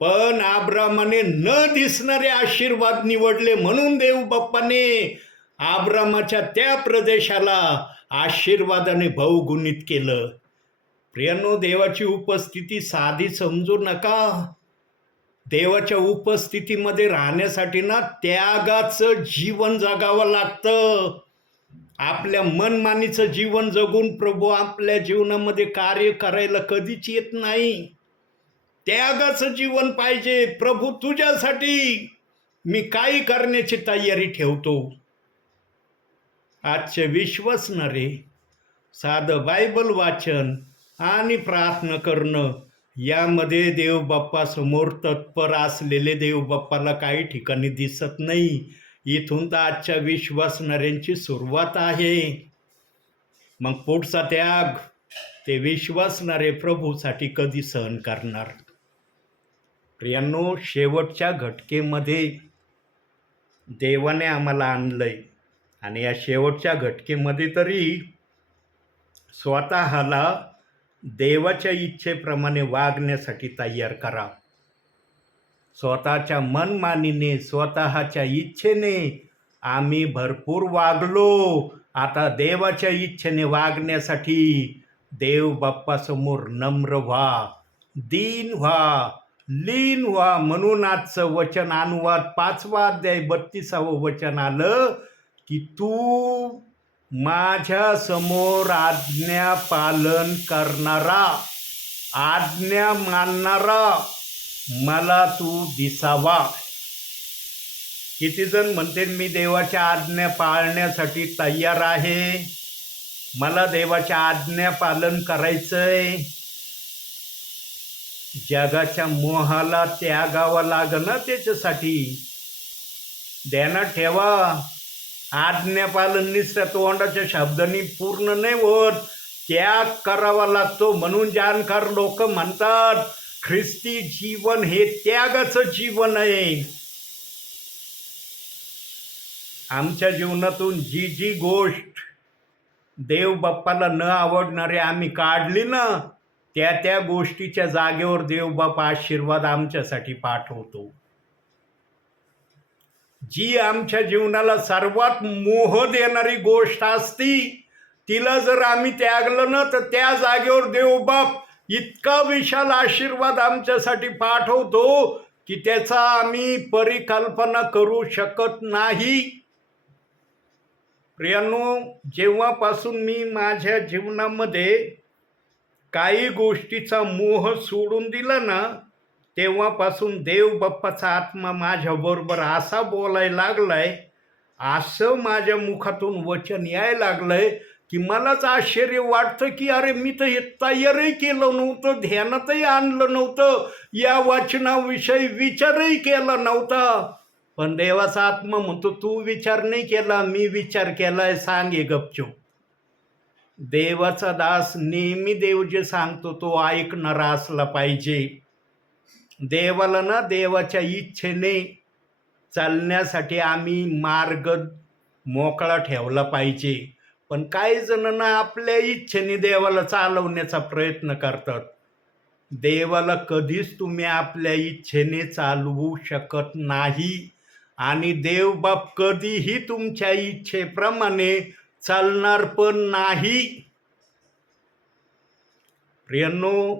पण अब्रामाने न दिसणारे आशीर्वाद निवडले. म्हणून देव बाप्पाने अब्रामाच्या त्या प्रदेशाला आशीर्वादाने बहुगुणित केलं. प्रियांनो, देवाची उपस्थिती साधी समजू नका. देवाच्या उपस्थितीमध्ये राहण्यासाठी ना त्यागाचं जीवन जगावं लागतं. आपल्या मनमानीचं जीवन जगून प्रभू आपल्या जीवनामध्ये कार्य करायला कधीच येत नाही. त्यागाचं जीवन पाहिजे. प्रभू, तुझ्यासाठी मी काही करण्याची तयारी ठेवतो. आजचे विश्वासणारे साधं बायबल वाचन आणि प्रार्थना करणं, यामध्ये देव बाप्पासमोर तत्पर असलेले देव बाप्पाला काही ठिकाणी दिसत नाही. इथून तर आजच्या विश्वासणाऱ्यांची सुरुवात आहे. मग पुढचा त्याग ते विश्वासणारे प्रभूसाठी कधी सहन करणार? प्रियांनो, शेवटच्या घटकेमध्ये देवाने आम्हाला आणलंय, आणि या शेवटच्या घटकेमध्ये तरी स्वतःला देवाच्या इच्छेप्रमाणे वागण्यासाठी तयार करा. स्वतःच्या मनमानीने, स्वतःच्या इच्छेने आम्ही भरपूर वागलो. आता देवाच्या इच्छेने वागण्यासाठी देव बाप्पासमोर नम्र व्हा, दीन व्हा, लीन व्हा. म्हणून आजचं वचन अनुवाद 5वा अध्याय 32वं वचन आलं की तू माझ्या समोर आज्ञा पालन करणारा, आज्ञा मानणारा मला तू दिसावा. किती जण म्हणते मी देवाच्या आज्ञा पाळण्यासाठी तयार आहे, मला देवाच्या आज्ञा पालन करायचंय. जगाच्या मोहाला त्यागावं लागणं त्याच्यासाठी. ध्यानात ठेवा, आज्ञापालन नुसत्या तोंडाच्या शब्दांनी पूर्ण नाही होत, त्याग करावा लागतो. म्हणून जाणकार लोक म्हणतात ख्रिस्ती जीवन हे त्यागाचं जीवन आहे. आमच्या जीवनातून जी जी गोष्ट देव बाप्पाला न आवडणारे आम्ही काढली ना, त्या गोष्टीच्या जागेवर देव बाप्पा आशीर्वाद आमच्यासाठी पाठवतो. जी आमच्या जीवनाला सर्वात मोह देणारी गोष्ट असती, तिला जर आम्ही त्यागलं ना, तर त्या जागेवर देवबाप इतका विशाल आशीर्वाद आमच्यासाठी पाठवतो की त्याचा आम्ही परिकल्पना करू शकत नाही. प्रियांनो, जेव्हापासून मी माझ्या जीवनामध्ये काही गोष्टीचा मोह सोडून दिला ना, तेव्हापासून देव बाप्पाचा आत्मा माझ्याबरोबर असा बोलायला लागलाय, असं माझ्या मुखातून वचन यायला लागलंय की मलाच आश्चर्य वाटतं की अरे, मी तर हे तयारही केलं नव्हतं, ध्यानातही आणलं नव्हतं, या वचनाविषयी विचारही केला नव्हता. पण देवाचा आत्मा म्हणतो तू विचार नाही केला, मी विचार केलाय, सांगे गपचूप. देवाचा दास नेहमी देव जे सांगतो तो ऐकणारा असला पाहिजे. देवाला ना देवाच्या इच्छेने चालण्यासाठी आम्ही मार्ग मोकळा ठेवला पाहिजे. पण काही जण ना आपल्या इच्छेने देवाला चालवण्याचा प्रयत्न करतात. देवाला कधीच तुम्ही आपल्या इच्छेने चालवू शकत नाही. आणि देवबाप कधीही तुमच्या इच्छेप्रमाणे चालणार पण नाही. प्रियांनो,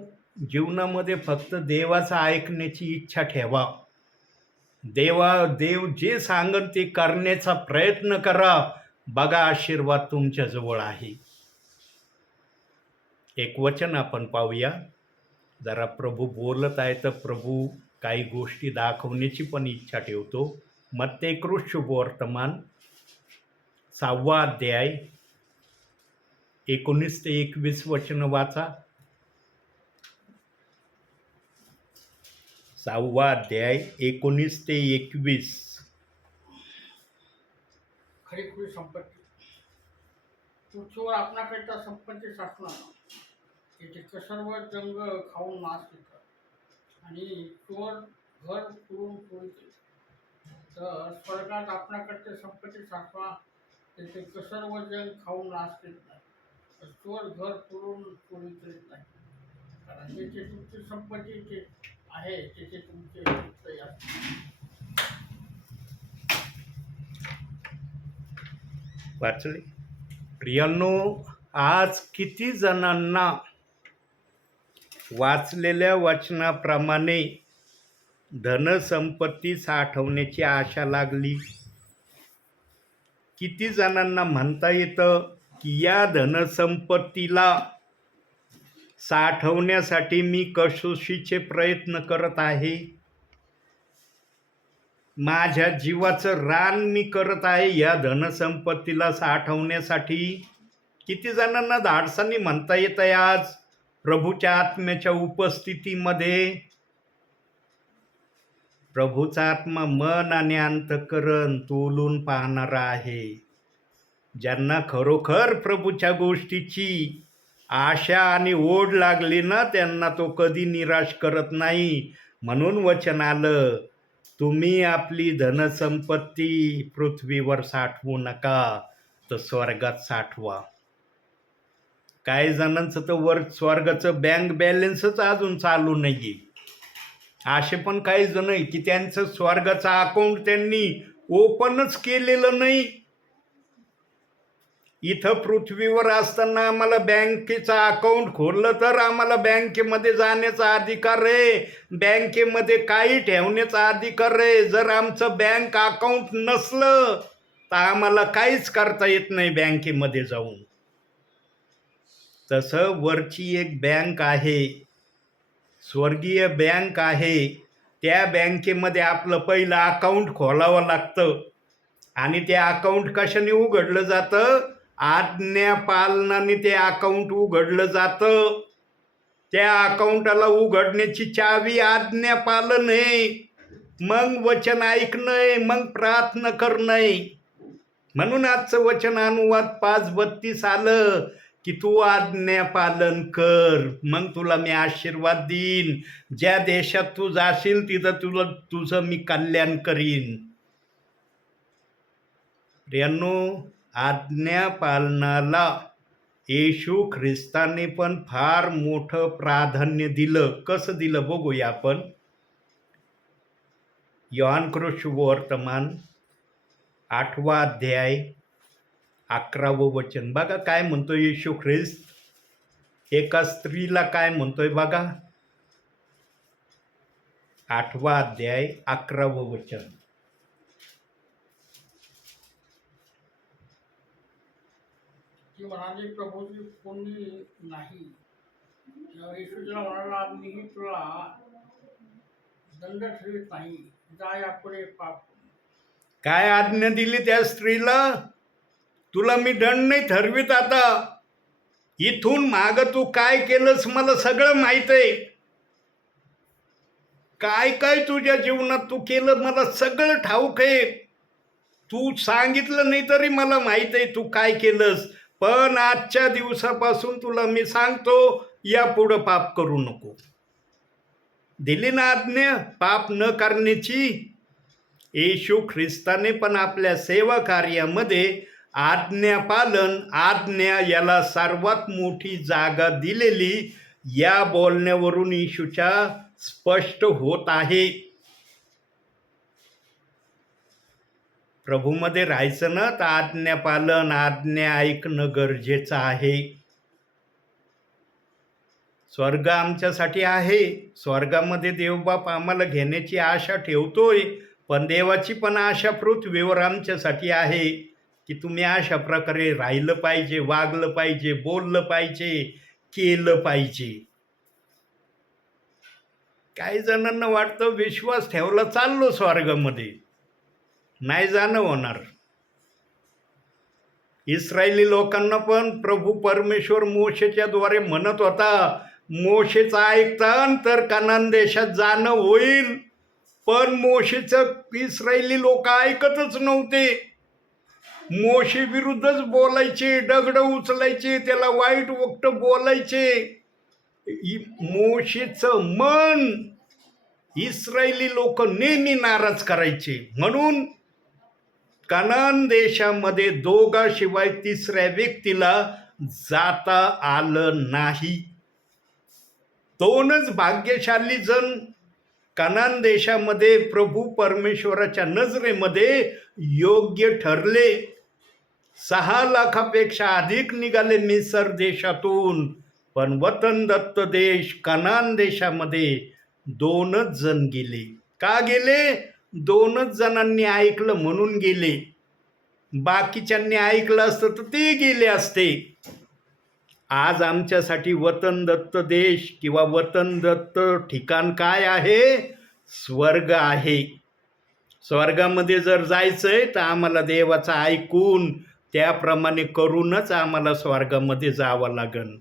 जीवनामध्ये फक्त देवाचं ऐकण्याची इच्छा ठेवा. देव जे सांगन ते करण्याचा प्रयत्न करा. बघा, आशीर्वाद तुमच्या जवळ आहे. एक वचन आपण पाहूया. जरा प्रभू बोलत आहे तर प्रभू काही गोष्टी दाखवण्याची पण इच्छा ठेवतो. मत्तेय शुभवर्तमान 6वा अध्याय 19 ते 21 वचन वाचा. 6वा अध्याय 19 ते 21. खरी खुरी संपत्ती पृथ्वीवर आपणाकरिता संपत्ती साठणार, त्याचे सर्व जंग खाऊन नाश घेतात आणि चोर घर पुरून चोरीत. तर स्वर्गात आपणाकडचे संपत्ती साठवा, त्याचे सर्व जंग खाऊन नाश घेत नाही, तर चोर घर पुरून चोरी करीत नाही. कारण त्याची तुमची संपत्ती जे आहे त्याचे तुमचे हृदय आहे. वाचले. प्रियांनो, आज किती जणांना वाचलेल्या वचनाप्रमाणे धनसंपत्ती साठवण्याची आशा लागली. किती जणांना म्हणता येतं की या धनसंपत्तीला साठवण्यासाठी मी कसोशीचे प्रयत्न करत आहे, माझ्या जीवाचं रान मी करत आहे या धनसंपत्तीला साठवण्यासाठी. किती जणांना धाडसाने म्हणता येत आहे आज प्रभूच्या आत्म्याच्या उपस्थितीमध्ये? प्रभूचा आत्मा मन आणि अंतःकरण तोलून पाहणारा आहे. ज्यांना खरोखर प्रभूच्या गोष्टीची आशा आणि ओढ लागली ना, त्यांना तो कधी निराश करत नाही. म्हणून वचन आलं, तुम्ही आपली धनसंपत्ती पृथ्वीवर साठवू नका, तर स्वर्गात साठवा. काही जणांचं तर स्वर्गाचं बँक बॅलन्सच अजून चालू नाही. असे पण काही जण आहे की त्यांचं स्वर्गाचं अकाउंट त्यांनी ओपनच केलेलं नाही. इथं पृथ्वीवर असताना आम्हाला बँकेचं अकाउंट खोललं तर आम्हाला बँकेमध्ये जाण्याचा अधिकार आहे, बँकेमध्ये काही ठेवण्याचा अधिकार आहे. जर आमचं बँक अकाउंट नसलं तर आम्हाला काहीच करता येत नाही बँकेमध्ये जाऊन. तसं वरची एक बँक आहे, स्वर्गीय बँक आहे. त्या बँकेमध्ये आपलं पहिलं अकाउंट खोलावं लागतं आणि ते अकाउंट कशाने उघडलं जातं? आज्ञापालनाने ते अकाउंट उघडलं जातं. त्या अकाउंटाला उघडण्याची चावी आज्ञापालन आहे. मग वचन ऐकणं आहे, मग प्रार्थना करणं आहे. म्हणून आजचं वचन अनुवाद 5:32 आलं की तू आज्ञापालन कर, मग तुला मी आशीर्वाद देईन. ज्या देशात तू जाशील तिथं तुझं मी कल्याण करीन. प्रियांनो, आज्ञापालनाला येशू ख्रिस्ताने पण फार मोठं प्राधान्य दिलं. कसं दिलं बघूया आपण. योहान शुभवर्तमान 8वा अध्याय 11वं वचन बघा काय म्हणतो येशू ख्रिस्त. एका स्त्रीला काय म्हणतोय बघा. 8वा अध्याय 11वं वचन. ती म्हणाली, प्रभूजी कोणी नाही. येशू तिला म्हणाला, मीही तुला दंड ठेवीत नाही, जा यापुढे पाप. काय आज्ञा दिली त्या स्त्रीला? तुला मी दंड नाही ठरवीत. आता इथून माग तू काय केलंस मला सगळं माहित आहे. काय काय तुझ्या जीवनात तू केलं मला सगळं ठाऊक आहे. तू सांगितलं नाही तरी मला माहित आहे तू काय केलंस. पण आजच्या दिवसापासून तुला मी सांगतो, यापुढं पाप करू नको. दिली ना आज्ञा पाप न करण्याची. येशू ख्रिस्ताने पण आपल्या सेवा कार्यामध्ये आज्ञापालन, आज्ञा याला सर्वात मोठी जागा दिलेली या बोलण्यावरून येशूच्या स्पष्ट होत आहे. प्रभूमध्ये राहायचं ना तर आज्ञा पालन, आज्ञा ऐकणं गरजेचं आहे. स्वर्ग आमच्यासाठी आहे. स्वर्गामध्ये देवबाप आम्हाला घेण्याची आशा ठेवतोय, पण देवाची पण आशा पृथ्वीवर आमच्यासाठी आहे की तुम्ही अशा प्रकारे राहिलं पाहिजे, वागलं पाहिजे, बोललं पाहिजे, केलं पाहिजे. काही जणांना वाटतं विश्वास ठेवला चाललो स्वर्गामध्ये, नाही जाणं होणार. इस्रायली लोकांना पण प्रभू परमेश्वर मोशेच्या द्वारे म्हणत होता, मोशेचं ऐकतान तर कनान देशात जाणं होईल. पण मोशेचं इस्रायली लोक ऐकतच नव्हते. मोशे विरुद्धच बोलायचे, दगड उचलायचे, त्याला वाईट वक्त बोलायचे. मोशेचं मन इस्रायली लोक नेहमी नाराज करायचे. म्हणून कनान देशामध्ये दोघाशिवाय तिसऱ्या व्यक्तीला जाता आलं नाही. दोनच भाग्यशाली जण कनान देशामध्ये प्रभू परमेश्वराच्या नजरेमध्ये योग्य ठरले. 6 लाखापेक्षा अधिक निघाले मिसर देशातून, पण वतन दत्त देश कनान देशामध्ये 2च जण गेले. का गेले? 2च जणांनी ऐकलं म्हणून गेले. बाकीच्यांनी ऐकलं असतं तर ते गेले असते. आज आमच्यासाठी वतन दत्त देश किंवा वतन दत्त ठिकाण काय आहे? स्वर्ग आहे. स्वर्गामध्ये जर जायचंय तर आम्हाला देवाचं ऐकून त्याप्रमाणे करूनच आम्हाला स्वर्गामध्ये जावं लागेल.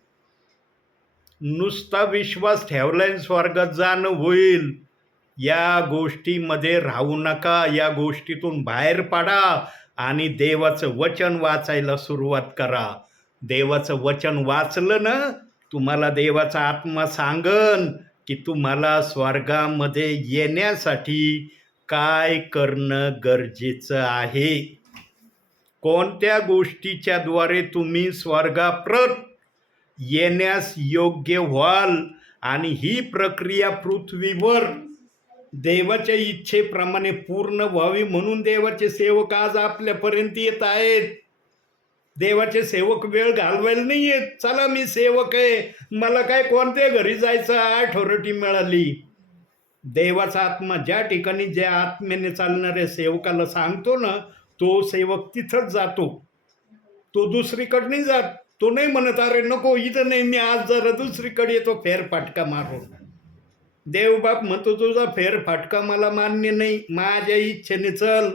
नुसता विश्वास ठेवलाय स्वर्गात जाणं होईल, या गोष्टीमध्ये राहू नका. या गोष्टीतून बाहेर पडा आणि देवाचं वचन वाचायला सुरुवात करा. देवाचं वचन वाचलं ना, तुम्हाला देवाचा आत्मा सांगन की तुम्हाला स्वर्गामध्ये येण्यासाठी काय करणं गरजेचं आहे, कोणत्या गोष्टीच्या द्वारे तुम्ही स्वर्गाप्रत येण्यास योग्य व्हाल. आणि ही प्रक्रिया पृथ्वीवर देवाच्या इच्छेप्रमाणे पूर्ण व्हावी म्हणून देवाचे सेवक आज आपल्यापर्यंत येत आहेत. देवाचे सेवक वेळ घालवायला नाही येत. चला मी सेवक आहे, मला काय कोणत्या घरी जायचं, आठवरटी मिळाली. देवाचा आत्मा ज्या ठिकाणी ज्या आत्म्याने चालणाऱ्या सेवकाला सांगतो ना, तो सेवक तिथंच जातो. तो दुसरीकडे नाही जात. तो नाही म्हणत अरे नको इथं नाही, मी आज जरा दुसरीकडे येतो फेरफाटका मारून. देवबाप म्हणतो तुझा फेरफाटका मला मान्य नाही, माझ्या इच्छेने चल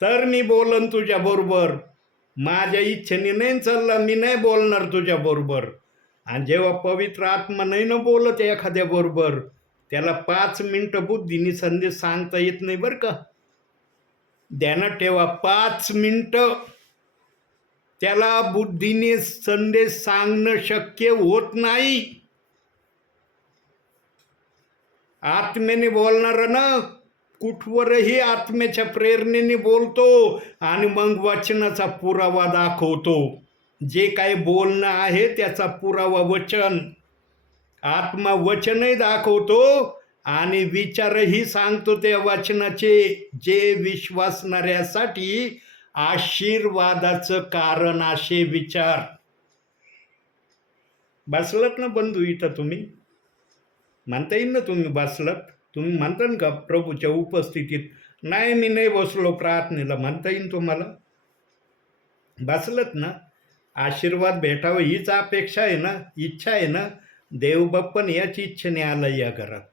तर मी बोलन तुझ्या बरोबर. माझ्या इच्छेने नाही चालला, मी नाही बोलणार तुझ्या बरोबर. आणि जेव्हा पवित्र आत्मा नाही ना बोलत एखाद्या बरोबर, त्याला 5 मिनिटं बुद्धीने संदेश सांगता येत नाही बरं का. ध्यानात ठेवा, 5 मिनिटं त्याला बुद्धीने संदेश सांगणं शक्य होत नाही. आत्म्याने बोलणार ना, कुठवरही आत्म्याच्या प्रेरणेने बोलतो आणि मग वचनाचा पुरावा दाखवतो. जे काही बोलणं आहे त्याचा पुरावा वचन. आत्मा वचनही दाखवतो आणि विचारही सांगतो त्या वचनाचे, जे विश्वासणाऱ्यासाठी आशीर्वादाचं कारण असे विचार. बसलात ना बंधू इथं तुम्ही? म्हणता येईल ना तुम्ही बसलात? तुम्ही म्हणता ना का प्रभूच्या उपस्थितीत, नाही मी नाही बसलो प्रार्थनेला, म्हणता येईल तुम्हाला? बसलात ना? आशीर्वाद भेटावं हीच अपेक्षा आहे ना, इच्छा आहे ना. देवबाप पण याच इच्छेने आला या घरात.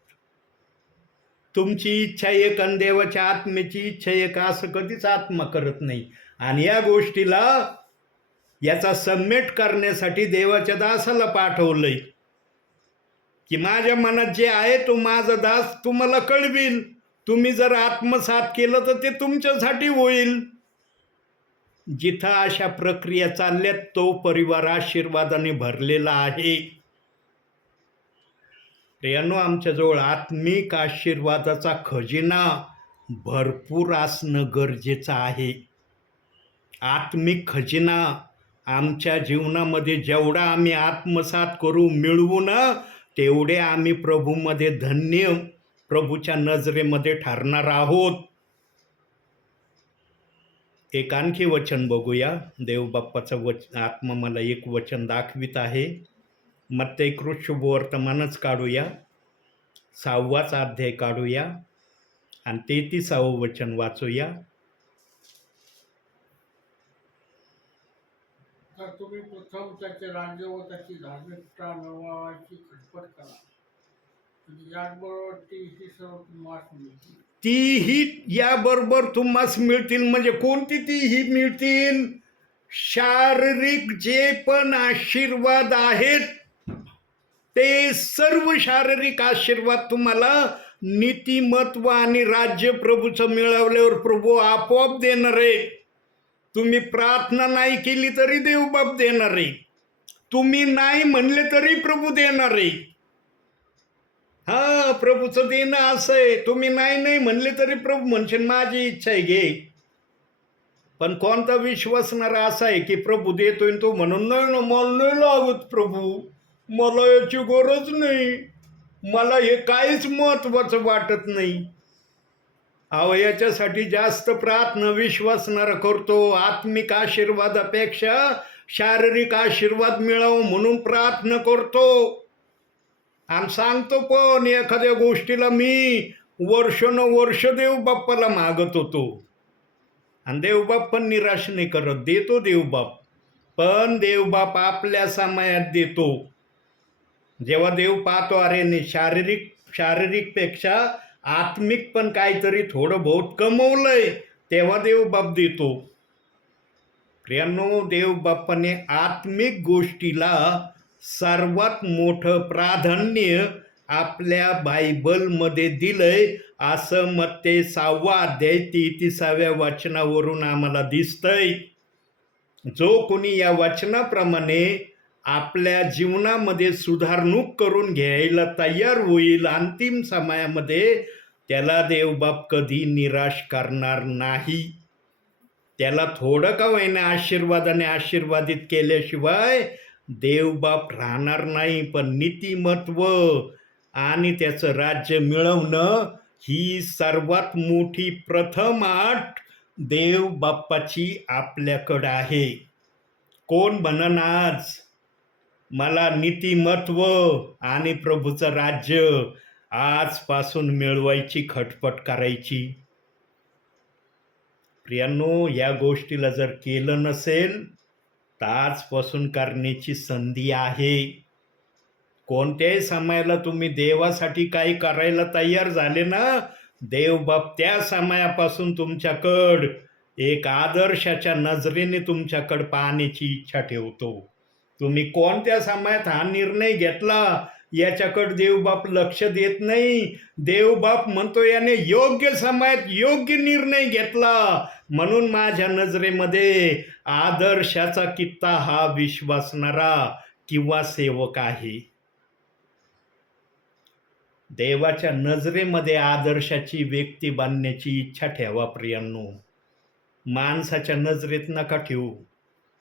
तुमची इच्छा एक आणि देवाच्या आत्म्याची इच्छा एक असं कधीच आत्मा करत नाही. आणि या गोष्टीला याचा समेट करण्यासाठी देवाच्या दासाला पाठवलंय की माझ्या मनात जे आहे तो माझा दास तुम्हाला कळविल. तुम्ही जर आत्मसात केलं तर ते तुमच्यासाठी होईल. जिथं अशा प्रक्रिया चालल्यात तो परिवार आशीर्वादाने भरलेला आहे. प्रियांनो, आमच्याजवळ आत्मिक आशीर्वादाचा खजिना भरपूर असणं गरजेचं आहे. आत्मिक खजिना आमच्या जीवनामध्ये जेवढा आम्ही आत्मसात करू, मिळवू ना, तेवढे आम्ही प्रभूमध्ये धन्य, प्रभूच्या नजरेमध्ये ठरणार आहोत. एक आणखी वचन बघूया. देवबाप्पाचं आत्मा मला एक वचन दाखवित आहे. मत्तेय शुभवर्तमानच काढूया, 6वाच अध्याय काढूया आणि 33वं वचन वाचूया. तर तुम्ही प्रथम त्याचे राज्य व त्याची धार्मिकता मिळवायची खटपट करा, म्हणजे याचबरोबर तीही सर्व तुम्हाला मिळतील. तीही याबरोबर तुम्हास मिळतील. म्हणजे कोणती तीही मिळतील? शारीरिक जे पण आशीर्वाद आहेत ते सर्व शारीरिक आशीर्वाद तुम्हाला नीतिमत्व आणि राज्य प्रभूचं मिळवल्यावर प्रभू आपोआप देणार आहे. तुम्ही प्रार्थना नाही केली तरी देवबाप देणार आहे. तुम्ही नाही म्हणले तरी प्रभू देणार आहे. हा, प्रभूचं देणं असं आहे. तुम्ही नाही म्हणले तरी प्रभू म्हणशील माझी इच्छा आहे घे. पण कोणता विश्वासणारा असा आहे की प्रभू देतोय तो म्हणून नाही ना, मला नाही लागत प्रभू, मला याची गरज नाही, मला हे काहीच महत्वाचं वाटत नाही. अहो, याच्यासाठी जास्त प्रार्थना विश्वासणारा करतो. आत्मिक आशीर्वादापेक्षा शारीरिक आशीर्वाद मिळावं म्हणून प्रार्थना करतो. आणि सांगतो पण एखाद्या गोष्टीला मी वर्ष देवबाप्पाला मागत होतो आणि देवबाप पण निराश नाही करत, देतो देवबाप. पण देवबाप आपल्या समयात देतो. जेव्हा देव पाहतो अरे नाही शारीरिकपेक्षा आत्मिक पण काहीतरी थोडं बहुत कमवलंय, तेव्हा देवबाप देतो. प्रियांनो, देवबाप्पाने आत्मिक गोष्टीला सर्वात मोठं प्राधान्य आपल्या बायबलमध्ये दिलंय, असं मत्तेय 6वा अध्याय 33व्या वचनावरून आम्हाला दिसतंय. जो कोणी या वचनाप्रमाणे आपल्या जीवनामध्ये सुधारणूक करून घ्यायला तयार होईल अंतिम समयामध्ये, त्याला देवबाप कधी निराश करणार नाही. त्याला थोडं का होईना आशीर्वादाने आशीर्वादित केल्याशिवाय देवबाप राहणार नाही. पण नीतिमत्व आणि त्याचं राज्य मिळवणं ही सर्वात मोठी प्रथम आठ देवबाप्पाची आपल्याकडं आहे. कोण म्हणन आज मला नीतिमत्व आणि प्रभूचं राज्य आजपासून मिळवायची खटपट करायची? प्रियांनो, या गोष्टीला जर केलं नसेल तर आजपासून करण्याची संधी आहे. कोणत्याही समयाला तुम्ही देवासाठी काही करायला तयार झाले ना, देवबाप त्या समयापासून तुमच्याकडं एक आदर्शाच्या नजरेने तुमच्याकडं पाहण्याची इच्छा ठेवतो. तुम्ही कोणत्या समयात हा निर्णय घेतला याच्याकडे देवबाप लक्ष देत नाही. देवबाप म्हणतो याने योग्य समयात योग्य निर्णय घेतला म्हणून माझ्या नजरेमध्ये आदर्शाचा कित्ता हा विश्वासणारा किंवा सेवक आहे. देवाच्या नजरेमध्ये आदर्शाची व्यक्ती बनण्याची इच्छा ठेवा प्रियांनो. माणसाच्या नजरेत नका ठेवू.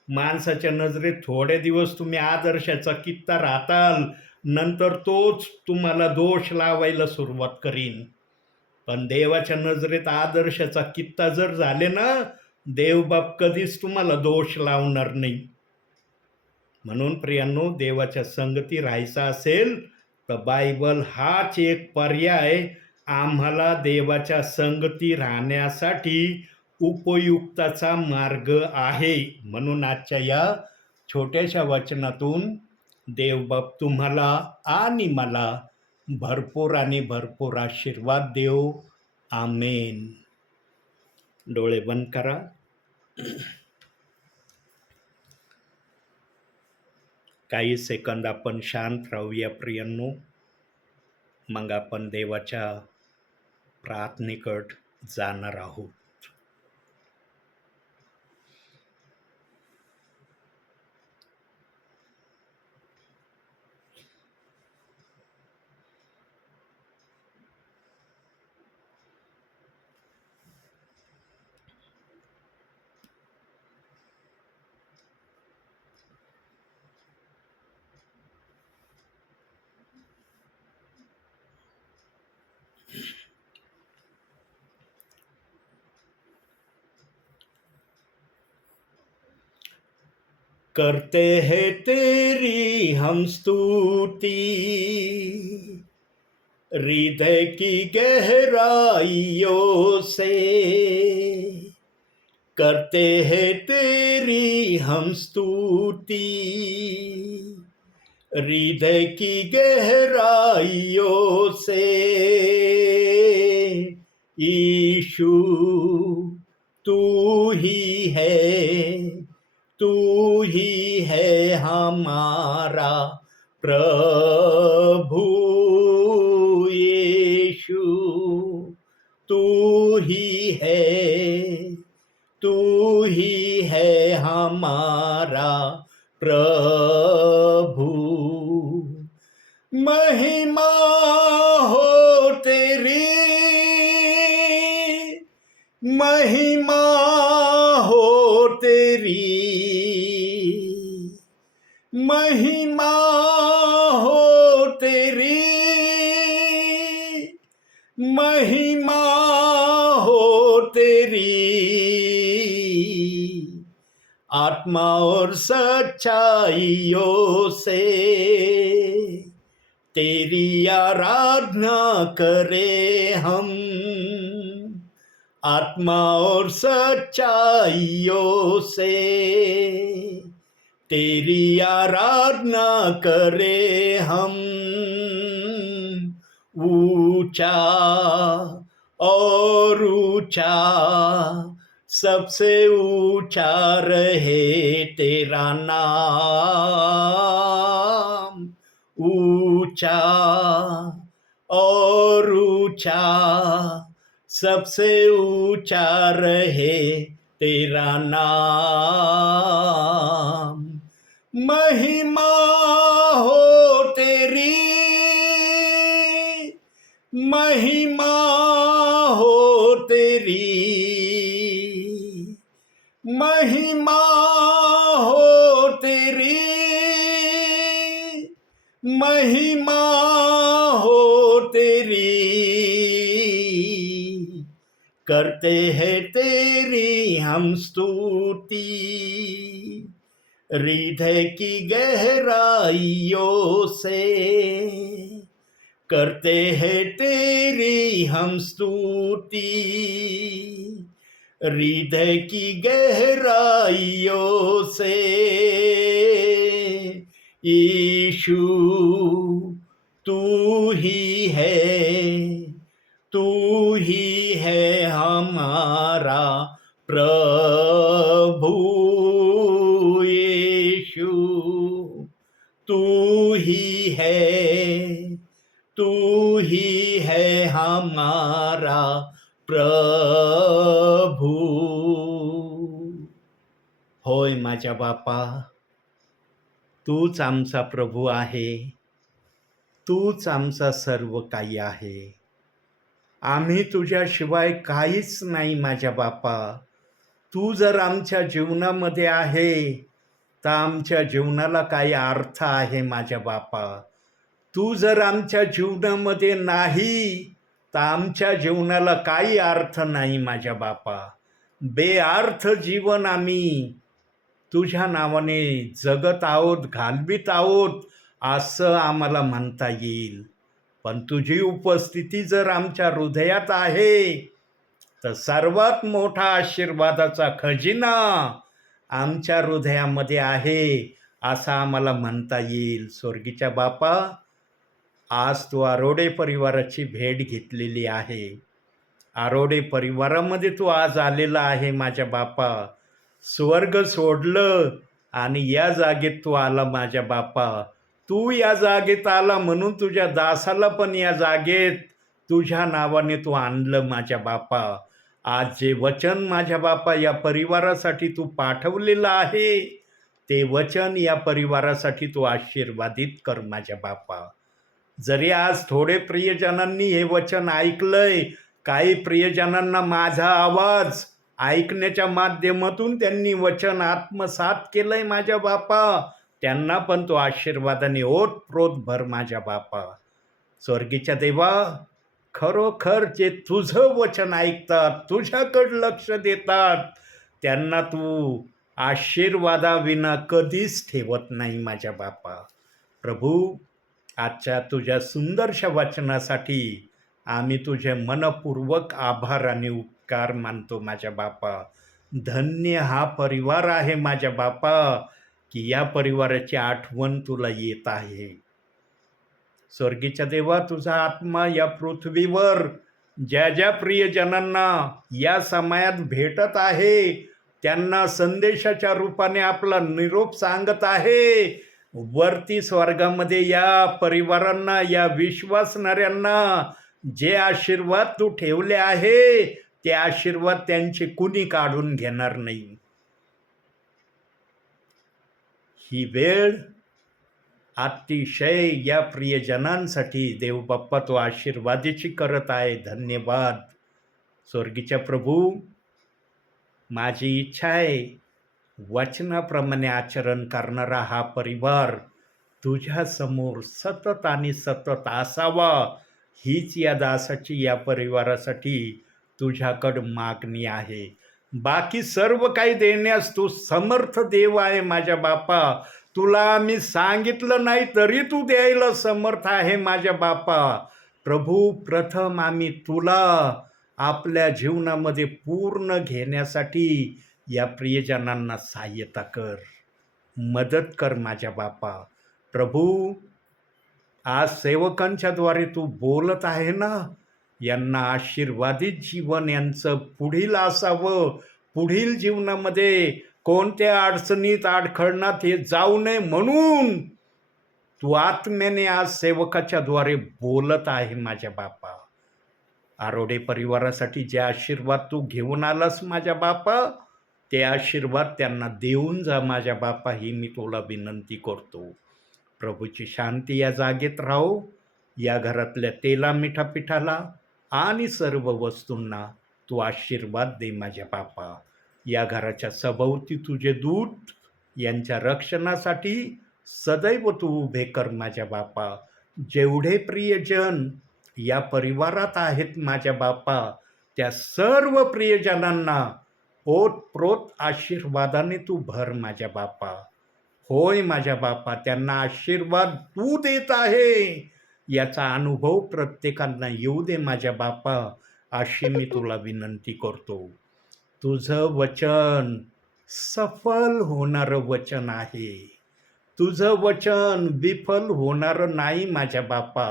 माणसाच्या नजरेत थोडे दिवस तुम्ही आदर्शाचा कित्ता राहताल, नंतर तोच तुम्हाला दोष लावायला सुरुवात करीन. पण देवाच्या नजरेत आदर्शाचा कित्ता जर झाले ना, देवबाप कधीच तुम्हाला दोष लावणार नाही. म्हणून प्रियांनो, देवाच्या संगती राहायचा असेल तर बायबल हाच एक पर्याय आम्हाला देवाच्या संगती राहण्यासाठी उपयुक्ताचा मार्ग आहे. म्हणून आजच्या या छोट्याशा वचनातून देवबाप तुम्हाला आणि मला भरपूर आणि भरपूर आशीर्वाद देव. आमेन. डोळे बंद करा. काही सेकंद आपण शांत राहूया प्रियांनो. मग आपण देवाच्या प्रार्थनेकडे जाणार आहोत. करते हैं तेरी हम स्तुति, हृदय की गहराइयों से करते हैं तेरी हम स्तुति, हृदय की गहराइयों से। यीशु तू ही है, तू ही है हमारा प्रभु। यीशु तू ही है, तू ही है हमारा प्रभु। महिमा हो तेरी, महिमा हो तेरी, महिमा हो तेरी, महिमा हो तेरी। आत्मा और सच्चाइयों से तेरी आराधना करें हम, आत्मा और सच्चाइयों से तेरी आराधना करें हम। ऊंचा और ऊंचा, सबसे ऊंचा रहे तेरा नाम। ऊंचा और ऊंचा, सबसे ऊंचा रहे तेरा नाम। महिमा हो तेरी, महिमा हो तेरी, महिमा हो तेरी, महिमा हो तेरी। करते हैं तेरी हम स्तुति, हृदय की गहराइयों से करते हैं तेरी हम स्तुति, हृदय की गहराइयों से। यीशु तू ही है, तू ही है हमारा प्रभु। यीशु तू ही है, तू ही है हमारा प्रभु। होय माझ्या बापा, तूच आमचा प्रभू आहे, तूच आमचा सर्व काही आहे. आम्ही तुझ्याशिवाय काहीच नाही माझ्या बापा. तू जर आमच्या जीवनामध्ये आहे तर आमच्या जीवनाला काही अर्थ आहे माझ्या बापा. तू जर आमच्या जीवनामध्ये नाही तर आमच्या जीवनाला काही अर्थ नाही माझ्या बापा. बेअर्थ जीवन आम्ही तुझ्या नावाने जगत आहोत, घालवित आहोत असं आम्हाला म्हणता येईल. पण तुझी उपस्थिती जर आमच्या हृदयात आहे तर सर्वात मोठा आशीर्वादाचा खजिना आमच्या हृदयामध्ये आहे असं आम्हाला म्हणता येईल. स्वर्गीच्या बापा, आज तू आरोडे परिवाराची भेट घेतलेली आहे. आरोडे परिवारामध्ये तू आज आलेला आहे माझ्या बापा. स्वर्ग सोडलं आणि या जागेत तू आला माझ्या बापा. तू या जागेत आला म्हणून तुझ्या दासाला पण या जागेत तुझ्या नावाने तू आणलं माझ्या बापा. आज जे वचन माझ्या बापा या परिवारासाठी तू पाठवलेलं आहे ते वचन या परिवारासाठी तू आशीर्वादित कर माझ्या बापा. जरी आज थोडे प्रियजनांनी हे वचन ऐकलंय, काही प्रियजनांना माझा आवाज ऐकण्याच्या माध्यमातून त्यांनी वचन आत्मसात केलंय माझ्या बापा, त्यांना पण तो आशीर्वादाने ओतप्रोत भर माझ्या बापा. स्वर्गीच्या देवा, खरोखर जे तुझं वचन ऐकतात, तुझ्याकडं लक्ष देतात, त्यांना तू आशीर्वादाविना कधीच ठेवत नाही माझ्या बापा. प्रभू, आजच्या तुझ्या सुंदरशा वचनासाठी आम्ही तुझे मनपूर्वक आभार आणि उपकार मानतो माझ्या बापा. धन्य हा परिवार आहे माझ्या बापा, की या परिवाराची आठवण तुला येत आहे. स्वर्गीच्या देवा, तुझा आत्मा या पृथ्वीवर ज्या ज्या प्रियजनांना या समयात भेटत आहे, त्यांना संदेशाच्या रूपाने आपला निरोप सांगत आहे. वरती स्वर्गामध्ये या परिवारांना, या विश्वासणाऱ्यांना जे आशीर्वाद तू ठेवले आहे, ते आशीर्वाद त्यांचे कुणी काढून घेणार नाही. ही वेळ अतिशय या प्रियजनांसाठी देव बाप्पा तो आशीर्वादाची करत आहे. धन्यवाद. स्वर्गीच्या प्रभू, माझी इच्छा आहे वचनाप्रमाणे आचरण करणारा हा परिवार तुझ्यासमोर सतत आणि सतत असावा, हीच या दासाची, या परिवारासाठी तुझ्याकडं मागणी आहे. बाकी सर्व काही देण्यास तू समर्थ देव आहे माझ्या बापा. तुला आम्ही सांगितलं नाही तरी तू द्यायला समर्थ आहे माझ्या बापा. प्रभू, प्रथम आम्ही तुला आपल्या जीवनामध्ये पूर्ण घेण्यासाठी या प्रियजनांना सहाय्यता कर, मदत कर माझ्या बापा. प्रभू, आज सेवकांच्याद्वारे तू बोलत आहे ना, यांना आशीर्वादित जीवन यांचं पुढील असावं. पुढील जीवनामध्ये कोणत्या अडचणीत अडखळणात हे जाऊ नये म्हणून तू आत्म्याने आज सेवकाच्याद्वारे बोलत आहे माझ्या बापा. आरोडे परिवारासाठी जे आशीर्वाद तू घेऊन आलास माझ्या बापा, ते आशीर्वाद त्यांना देऊन जा माझ्या बापा, ही मी तुला विनंती करतो. प्रभूची शांती या जागेत राहो. या घरातल्या तेला मिठा पिठाला आणि सर्व वस्तूंना तू आशीर्वाद दे माझ्या बापा. या घराच्या सभोवती तुझे दूत यांच्या रक्षणासाठी सदैव तू उभे कर माझ्या बापा. जेवढे प्रियजन या परिवारात आहेत माझ्या बापा, त्या सर्व प्रियजनांना ओतप्रोत आशीर्वादाने तू भर माझ्या बापा. होय माझ्या बापा, त्यांना आशीर्वाद तू देत आहे याचा अनुभव प्रत्येकांना येऊ दे माझ्या बापा, अशी मी तुला विनंती करतो. तुझं वचन सफल होणारं वचन आहे. तुझं वचन विफल होणारं नाही माझ्या बापा.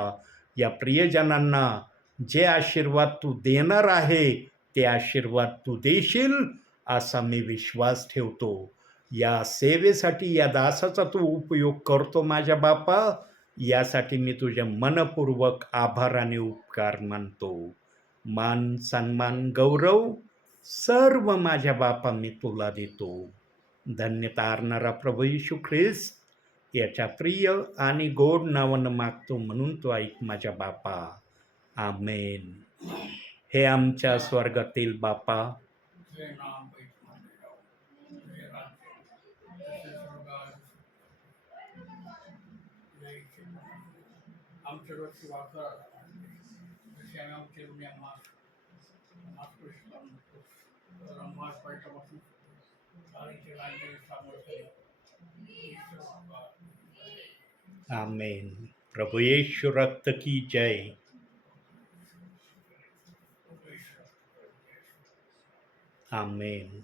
या प्रियजनांना जे आशीर्वाद तू देणार आहे, ते आशीर्वाद तू देशील असा मी विश्वास ठेवतो. या सेवेसाठी या दासाचा तू उपयोग करतो माझ्या बापा, यासाठी मी तुझ्या मनपूर्वक आभार आणि उपकार मानतो. मान, सन्मान, गौरव सर्व माझ्या बापा मी तुला देतो. धन्यता अर्णणारा प्रभू येशू ख्रिस्त याच्या प्रिय आणि गोड नावानं मागतो, म्हणून तो ऐक माझ्या बापा. आमेन. हे आमच्या स्वर्गातील बापा, तुझे नाम पैठमाने राहो, तुझे राज्य जसे स्वर्गात तुझ्या इच्छेप्रमाणे. आमच्या रोजची वाकर जसे आम्ही आमचे गुन्हे माफ करू तर आम्हाला पैठापासून चालीचे राज्य सामोरे आमेन. प्रभु येशू रक्त की जय. आमेन.